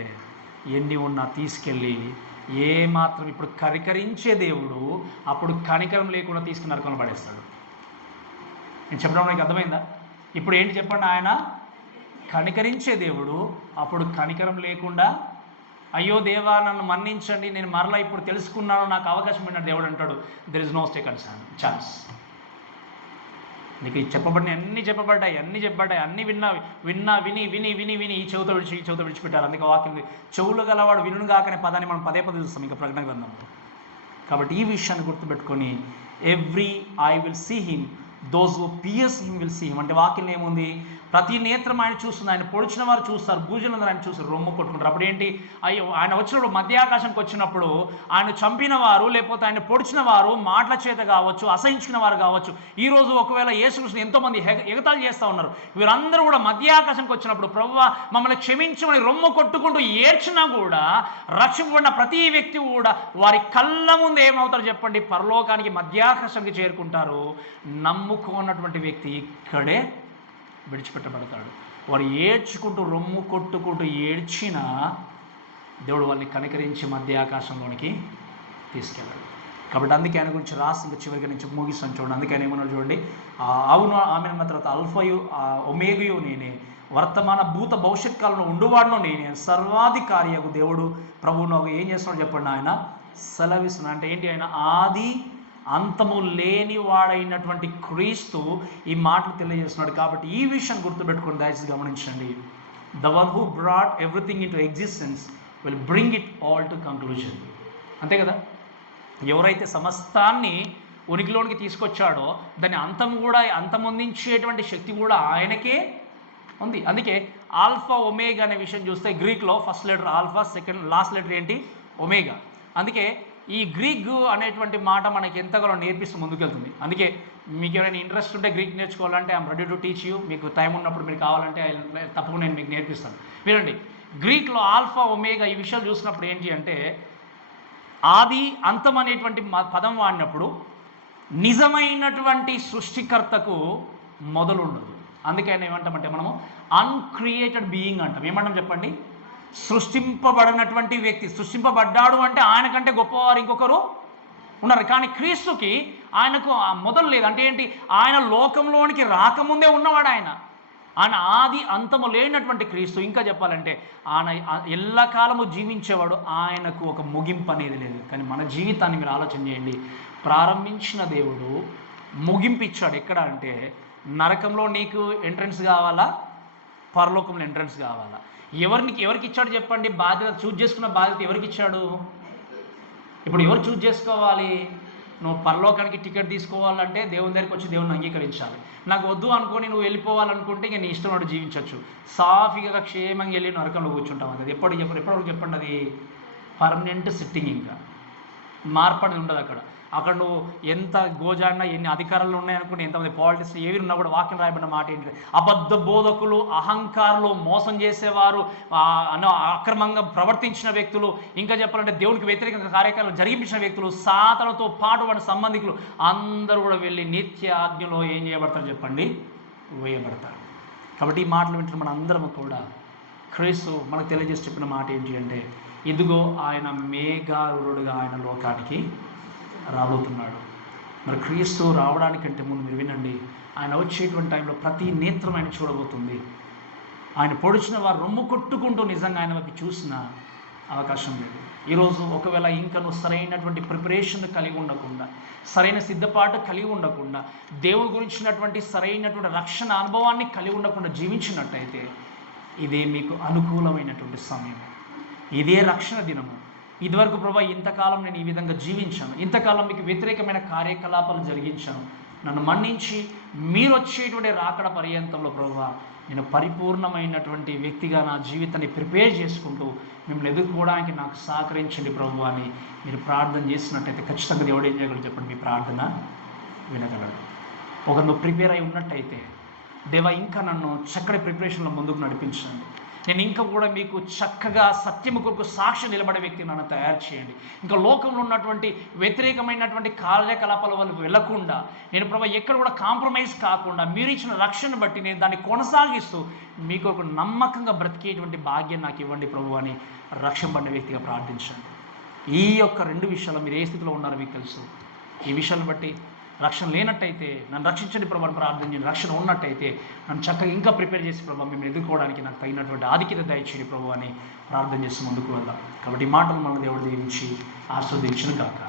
ఎన్ని ఉన్నా తీసుకెళ్ళి ఏమాత్రం ఇప్పుడు కనికరించే దేవుడు అప్పుడు కనికరం లేకుండా తీసుకుని నరకంలో పడేస్తాడు. నేను చెప్పడం నాకు అర్థమైందా? ఇప్పుడు ఏంటి చెప్పండి? ఆయన కనికరించే దేవుడు అప్పుడు కనికరం లేకుండా, అయ్యో దేవా నన్ను మన్నించండి, నేను మరలా ఇప్పుడు తెలుసుకున్నాను, నాకు అవకాశం ఉన్న దేవుడు అంటాడు, there is no second chance. నీకు చెప్పబడిన అన్నీ చెప్పబడ్డాయి, అన్నీ విని ఈ చెవుతో విడిచిపెట్టారు. అందుకే వాక్యం చెవులు గలవాడు వినును గాకనే పదాన్ని మనం పదే చూస్తాం ఇంకా ప్రకటన గ్రంథంలో. కాబట్టి ఈ విషయాన్ని గుర్తుపెట్టుకొని every I will see him, those who pierce him will see him. అంటే వాక్యం ఏముంది? ప్రతి నేత్రం ఆయన చూస్తుంది, ఆయన పొడిచిన వారు చూస్తారు, భూజనులందరూ ఆయన చూస్తారు, రొమ్ము కొట్టుకుంటారు. అప్పుడు ఏంటి? అయ్యో ఆయన వచ్చినప్పుడు మధ్యాకాశానికి వచ్చినప్పుడు ఆయన చంపిన వారు లేకపోతే ఆయన పొడిచిన వారు మాటల చేత కావచ్చు, అసహించుకున్న వారు కావచ్చు, ఈరోజు ఒకవేళ యేసుక్రీస్తుని ఎంతోమంది ఎగతాళి చేస్తూ ఉన్నారు, వీరందరూ కూడా మధ్యాకాశానికి వచ్చినప్పుడు ప్రభువా మమ్మల్ని క్షమించమని రొమ్ము కొట్టుకుంటూ ఏడ్చినా కూడా రక్షింపబడిన ప్రతి వ్యక్తి కూడా వారి కళ్ళ ముందు ఏమవుతారు చెప్పండి? పరలోకానికి మధ్యాకాశానికి చేరుకుంటారు. నమ్ముకున్నటువంటి వ్యక్తి ఇక్కడే విడిచిపెట్టబడతాడు. వారు ఏడ్చుకుంటూ రొమ్ము కొట్టుకుంటూ ఏడ్చినా దేవుడు వాళ్ళని కనికరించి మధ్య ఆకాశంలోనికి తీసుకెళ్ళాడు. కాబట్టి అందుకే ఆయన గురించి రాసి ఇంకా చివరిగా నుంచి ముగిస్తాను చూడండి. అందుకే ఆయన ఏమన్నాడు చూడండి, అవును ఆమె అన్న తర్వాత అల్ఫయు ఒమేగయు నేనే, వర్తమాన భూత భవిష్యత్ కాలంలో ఉండువాడును నేనే, సర్వాధికారియకు దేవుడు ప్రభువును ఏం చేస్తున్నాడు చెప్పండి? ఆయన సెలవిస్తున్నాడు. అంటే ఏంటి? ఆయన ఆది అంతము లేని వాడైనటువంటి క్రీస్తు ఈ మాటలు తెలియజేస్తున్నాడు. కాబట్టి ఈ విషయం గుర్తుపెట్టుకుని దయచేసి గమనించండి. The one who brought everything in to existence will bring it all to conclusion. అంతే కదా? ఎవరైతే సమస్తాన్ని ఉనికిలోనికి తీసుకొచ్చాడో దాన్ని అంతమొందించేటువంటి శక్తి కూడా ఆయనకే ఉంది. అందుకే ఆల్ఫా ఒమేగా అనే విషయం చూస్తే గ్రీక్లో first letter alpha, second last letter ఏంటి? ఒమేగా. అందుకే ఈ గ్రీక్ అనేటువంటి మాట మనకి ఎంతగానో నేర్పిస్తూ ముందుకెళ్తుంది. అందుకే మీకు ఎవరైనా ఇంట్రెస్ట్ ఉంటే గ్రీక్ నేర్చుకోవాలంటే I'm ready to teach you. మీకు టైం ఉన్నప్పుడు మీరు కావాలంటే తప్పకుండా నేను మీకు నేర్పిస్తాను. వినండి, గ్రీక్లో ఆల్ఫా ఒమేగా ఈ విషయాలు చూసినప్పుడు ఏంటి అంటే, ఆది అంతం అనేటువంటి పదం వాడినప్పుడు నిజమైనటువంటి సృష్టికర్తకు మొదలు ఉండదు. అందుకే ఆయన ఏమంటామంటే మనము అన్క్రియేటెడ్ బీయింగ్ అంటాం. ఏమంటాం చెప్పండి? సృష్టింపబడినటువంటి వ్యక్తి. సృష్టింపబడ్డాడు అంటే ఆయన కంటే గొప్పవారు ఇంకొకరు ఉన్నారు. కానీ క్రీస్తుకి ఆయనకు మొదలు లేదు. అంటే ఏంటి? ఆయన లోకంలోనికి రాకముందే ఉన్నవాడు ఆయన ఆది అంతము లేనటువంటి క్రీస్తు. ఇంకా చెప్పాలంటే ఆయన ఎల్లకాలము జీవించేవాడు. ఆయనకు ఒక ముగింపు అనేది లేదు. కానీ మన జీవితాన్ని మీరు ఆలోచన చేయండి. ప్రారంభించిన దేవుడు ముగింపు ఇచ్చాడు. ఎక్కడ అంటే నరకంలో నీకు ఎంట్రన్స్ కావాలా, పరలోకంలో ఎంట్రన్స్ కావాలా? ఎవరికి ఇచ్చాడు చెప్పండి? బాధ్యత చూజ్ చేసుకున్న బాధ్యత ఎవరికి ఇచ్చాడు? ఇప్పుడు ఎవరు చూజ్ చేసుకోవాలి? నువ్వు పరలోకానికి టికెట్ తీసుకోవాలంటే దేవుని దగ్గరికి వచ్చి దేవుని అంగీకరించాలి. నాకు వద్దు అనుకొని నువ్వు వెళ్ళిపోవాలనుకుంటే ఇక నీ ఇష్టం వాడు జీవించవచ్చు. సాఫీగా క్షేమంగా వెళ్ళి నరకంలో కూర్చుంటావు. అది ఎప్పటివరకు చెప్పండి? అది పర్మనెంట్ సిట్టింగ్, ఇంకా మార్పడి ఉండదు అక్కడ నువ్వు ఎంత గోజాడినా, ఎన్ని అధికారాలు ఉన్నాయనుకుంటే, ఎంతమంది పాలిటిక్స్ ఏవి ఉన్నా కూడా వాక్యం రాయబడిన మాట ఏంటి? అబద్ధ బోధకులు, అహంకారులు, మోసం చేసేవారు, అక్రమంగా ప్రవర్తించిన వ్యక్తులు, ఇంకా చెప్పాలంటే దేవునికి వ్యతిరేకంగా కార్యక్రమాలు జరిగించిన వ్యక్తులు, సాతనతో పాటు వాడి సంబంధికులు అందరూ కూడా వెళ్ళి నిత్య ఆజ్ఞలో ఏం చేయబడతారు చెప్పండి? వేయబడతారు. కాబట్టి ఈ మాటలు వింటున్న మన అందరం కూడా క్రీస్తు మనకు తెలియజేసి చెప్పిన మాట ఏంటి అంటే, ఇదిగో ఆయన మేఘారూఢుడుగా ఆయన లోకానికి రాబోతున్నాడు. మరి క్రీస్తు రావడానికంటే ముందు మీరు వినండి, ఆయన వచ్చేటువంటి టైంలో ప్రతి నేత్రం ఆయన చూడబోతుంది. ఆయన పొడిచిన వారు రొమ్ము కొట్టుకుంటూ నిజంగా ఆయన వైపు చూసిన అవకాశం లేదు. ఈరోజు ఒకవేళ ఇంకా నువ్వు సరైనటువంటి ప్రిపరేషన్ కలిగి ఉండకుండా, సరైన సిద్ధపాటు కలిగి ఉండకుండా, దేవుడి గురించినటువంటి సరైనటువంటి రక్షణ అనుభవాన్ని కలిగి ఉండకుండా జీవించినట్టయితే ఇదే మీకు అనుకూలమైనటువంటి సమయం. ఇదే రక్షణ దినము. ఇదివరకు ప్రభా ఇంతకాలం నేను ఈ విధంగా జీవించాను, ఇంతకాలం మీకు వ్యతిరేకమైన కార్యకలాపాలు జరిగించాను, నన్ను మన్నించి మీరు వచ్చేటువంటి రాకడ పర్యంతంలో ప్రభా నేను పరిపూర్ణమైనటువంటి వ్యక్తిగా నా జీవితాన్ని ప్రిపేర్ చేసుకుంటూ మిమ్మల్ని ఎదుర్కోవడానికి నాకు సహకరించండి ప్రభు అని మీరు ప్రార్థన చేసినట్టయితే ఖచ్చితంగా దేవుడు ఏం చేయగలడు చెప్పండి? మీ ప్రార్థన వినగలడు. ఒక నువ్వు ప్రిపేర్ అయి ఉన్నట్టయితే, దేవా ఇంకా నన్ను చక్కటి ప్రిపరేషన్లో ముందుకు నడిపించండి, నేను ఇంకా కూడా మీకు చక్కగా సత్యము కొరకు సాక్షి నిలబడే వ్యక్తిని నన్ను తయారు చేయండి, ఇంకా లోకంలో ఉన్నటువంటి వ్యతిరేకమైనటువంటి కార్యకలాపాల వల్ల వెళ్లకుండా, నేను ప్రభు ఎక్కడ కూడా కాంప్రమైజ్ కాకుండా మీరు ఇచ్చిన రక్షణ బట్టి నేను దాన్ని కొనసాగిస్తూ మీకు ఒక నమ్మకంగా బ్రతికేటువంటి భాగ్యం నాకు ఇవ్వండి ప్రభు అని రక్షింపబడిన వ్యక్తిగా ప్రార్థించండి. ఈ యొక్క రెండు విషయాలు మీరు ఏ స్థితిలో ఉన్నారో మీకు తెలుసు. ఈ విషయాలను బట్టి రక్షణ లేనట్టయితే నన్ను రక్షించండి ప్రభు అని ప్రార్థన చేయండి. రక్షణ ఉన్నట్టయితే నన్ను చక్కగా ఇంకా ప్రిపేర్ చేసి ప్రభు మిమ్మల్ని ఎదుర్కోవడానికి నాకు తగినటువంటి ఆధిక్యత దయచేయండి ప్రభు అని ప్రార్థన చేసి ముందుకు వెళ్దాం. కాబట్టి ఈ మాటలు మన దేవుడు దీవించి ఆస్వాదించును గాక.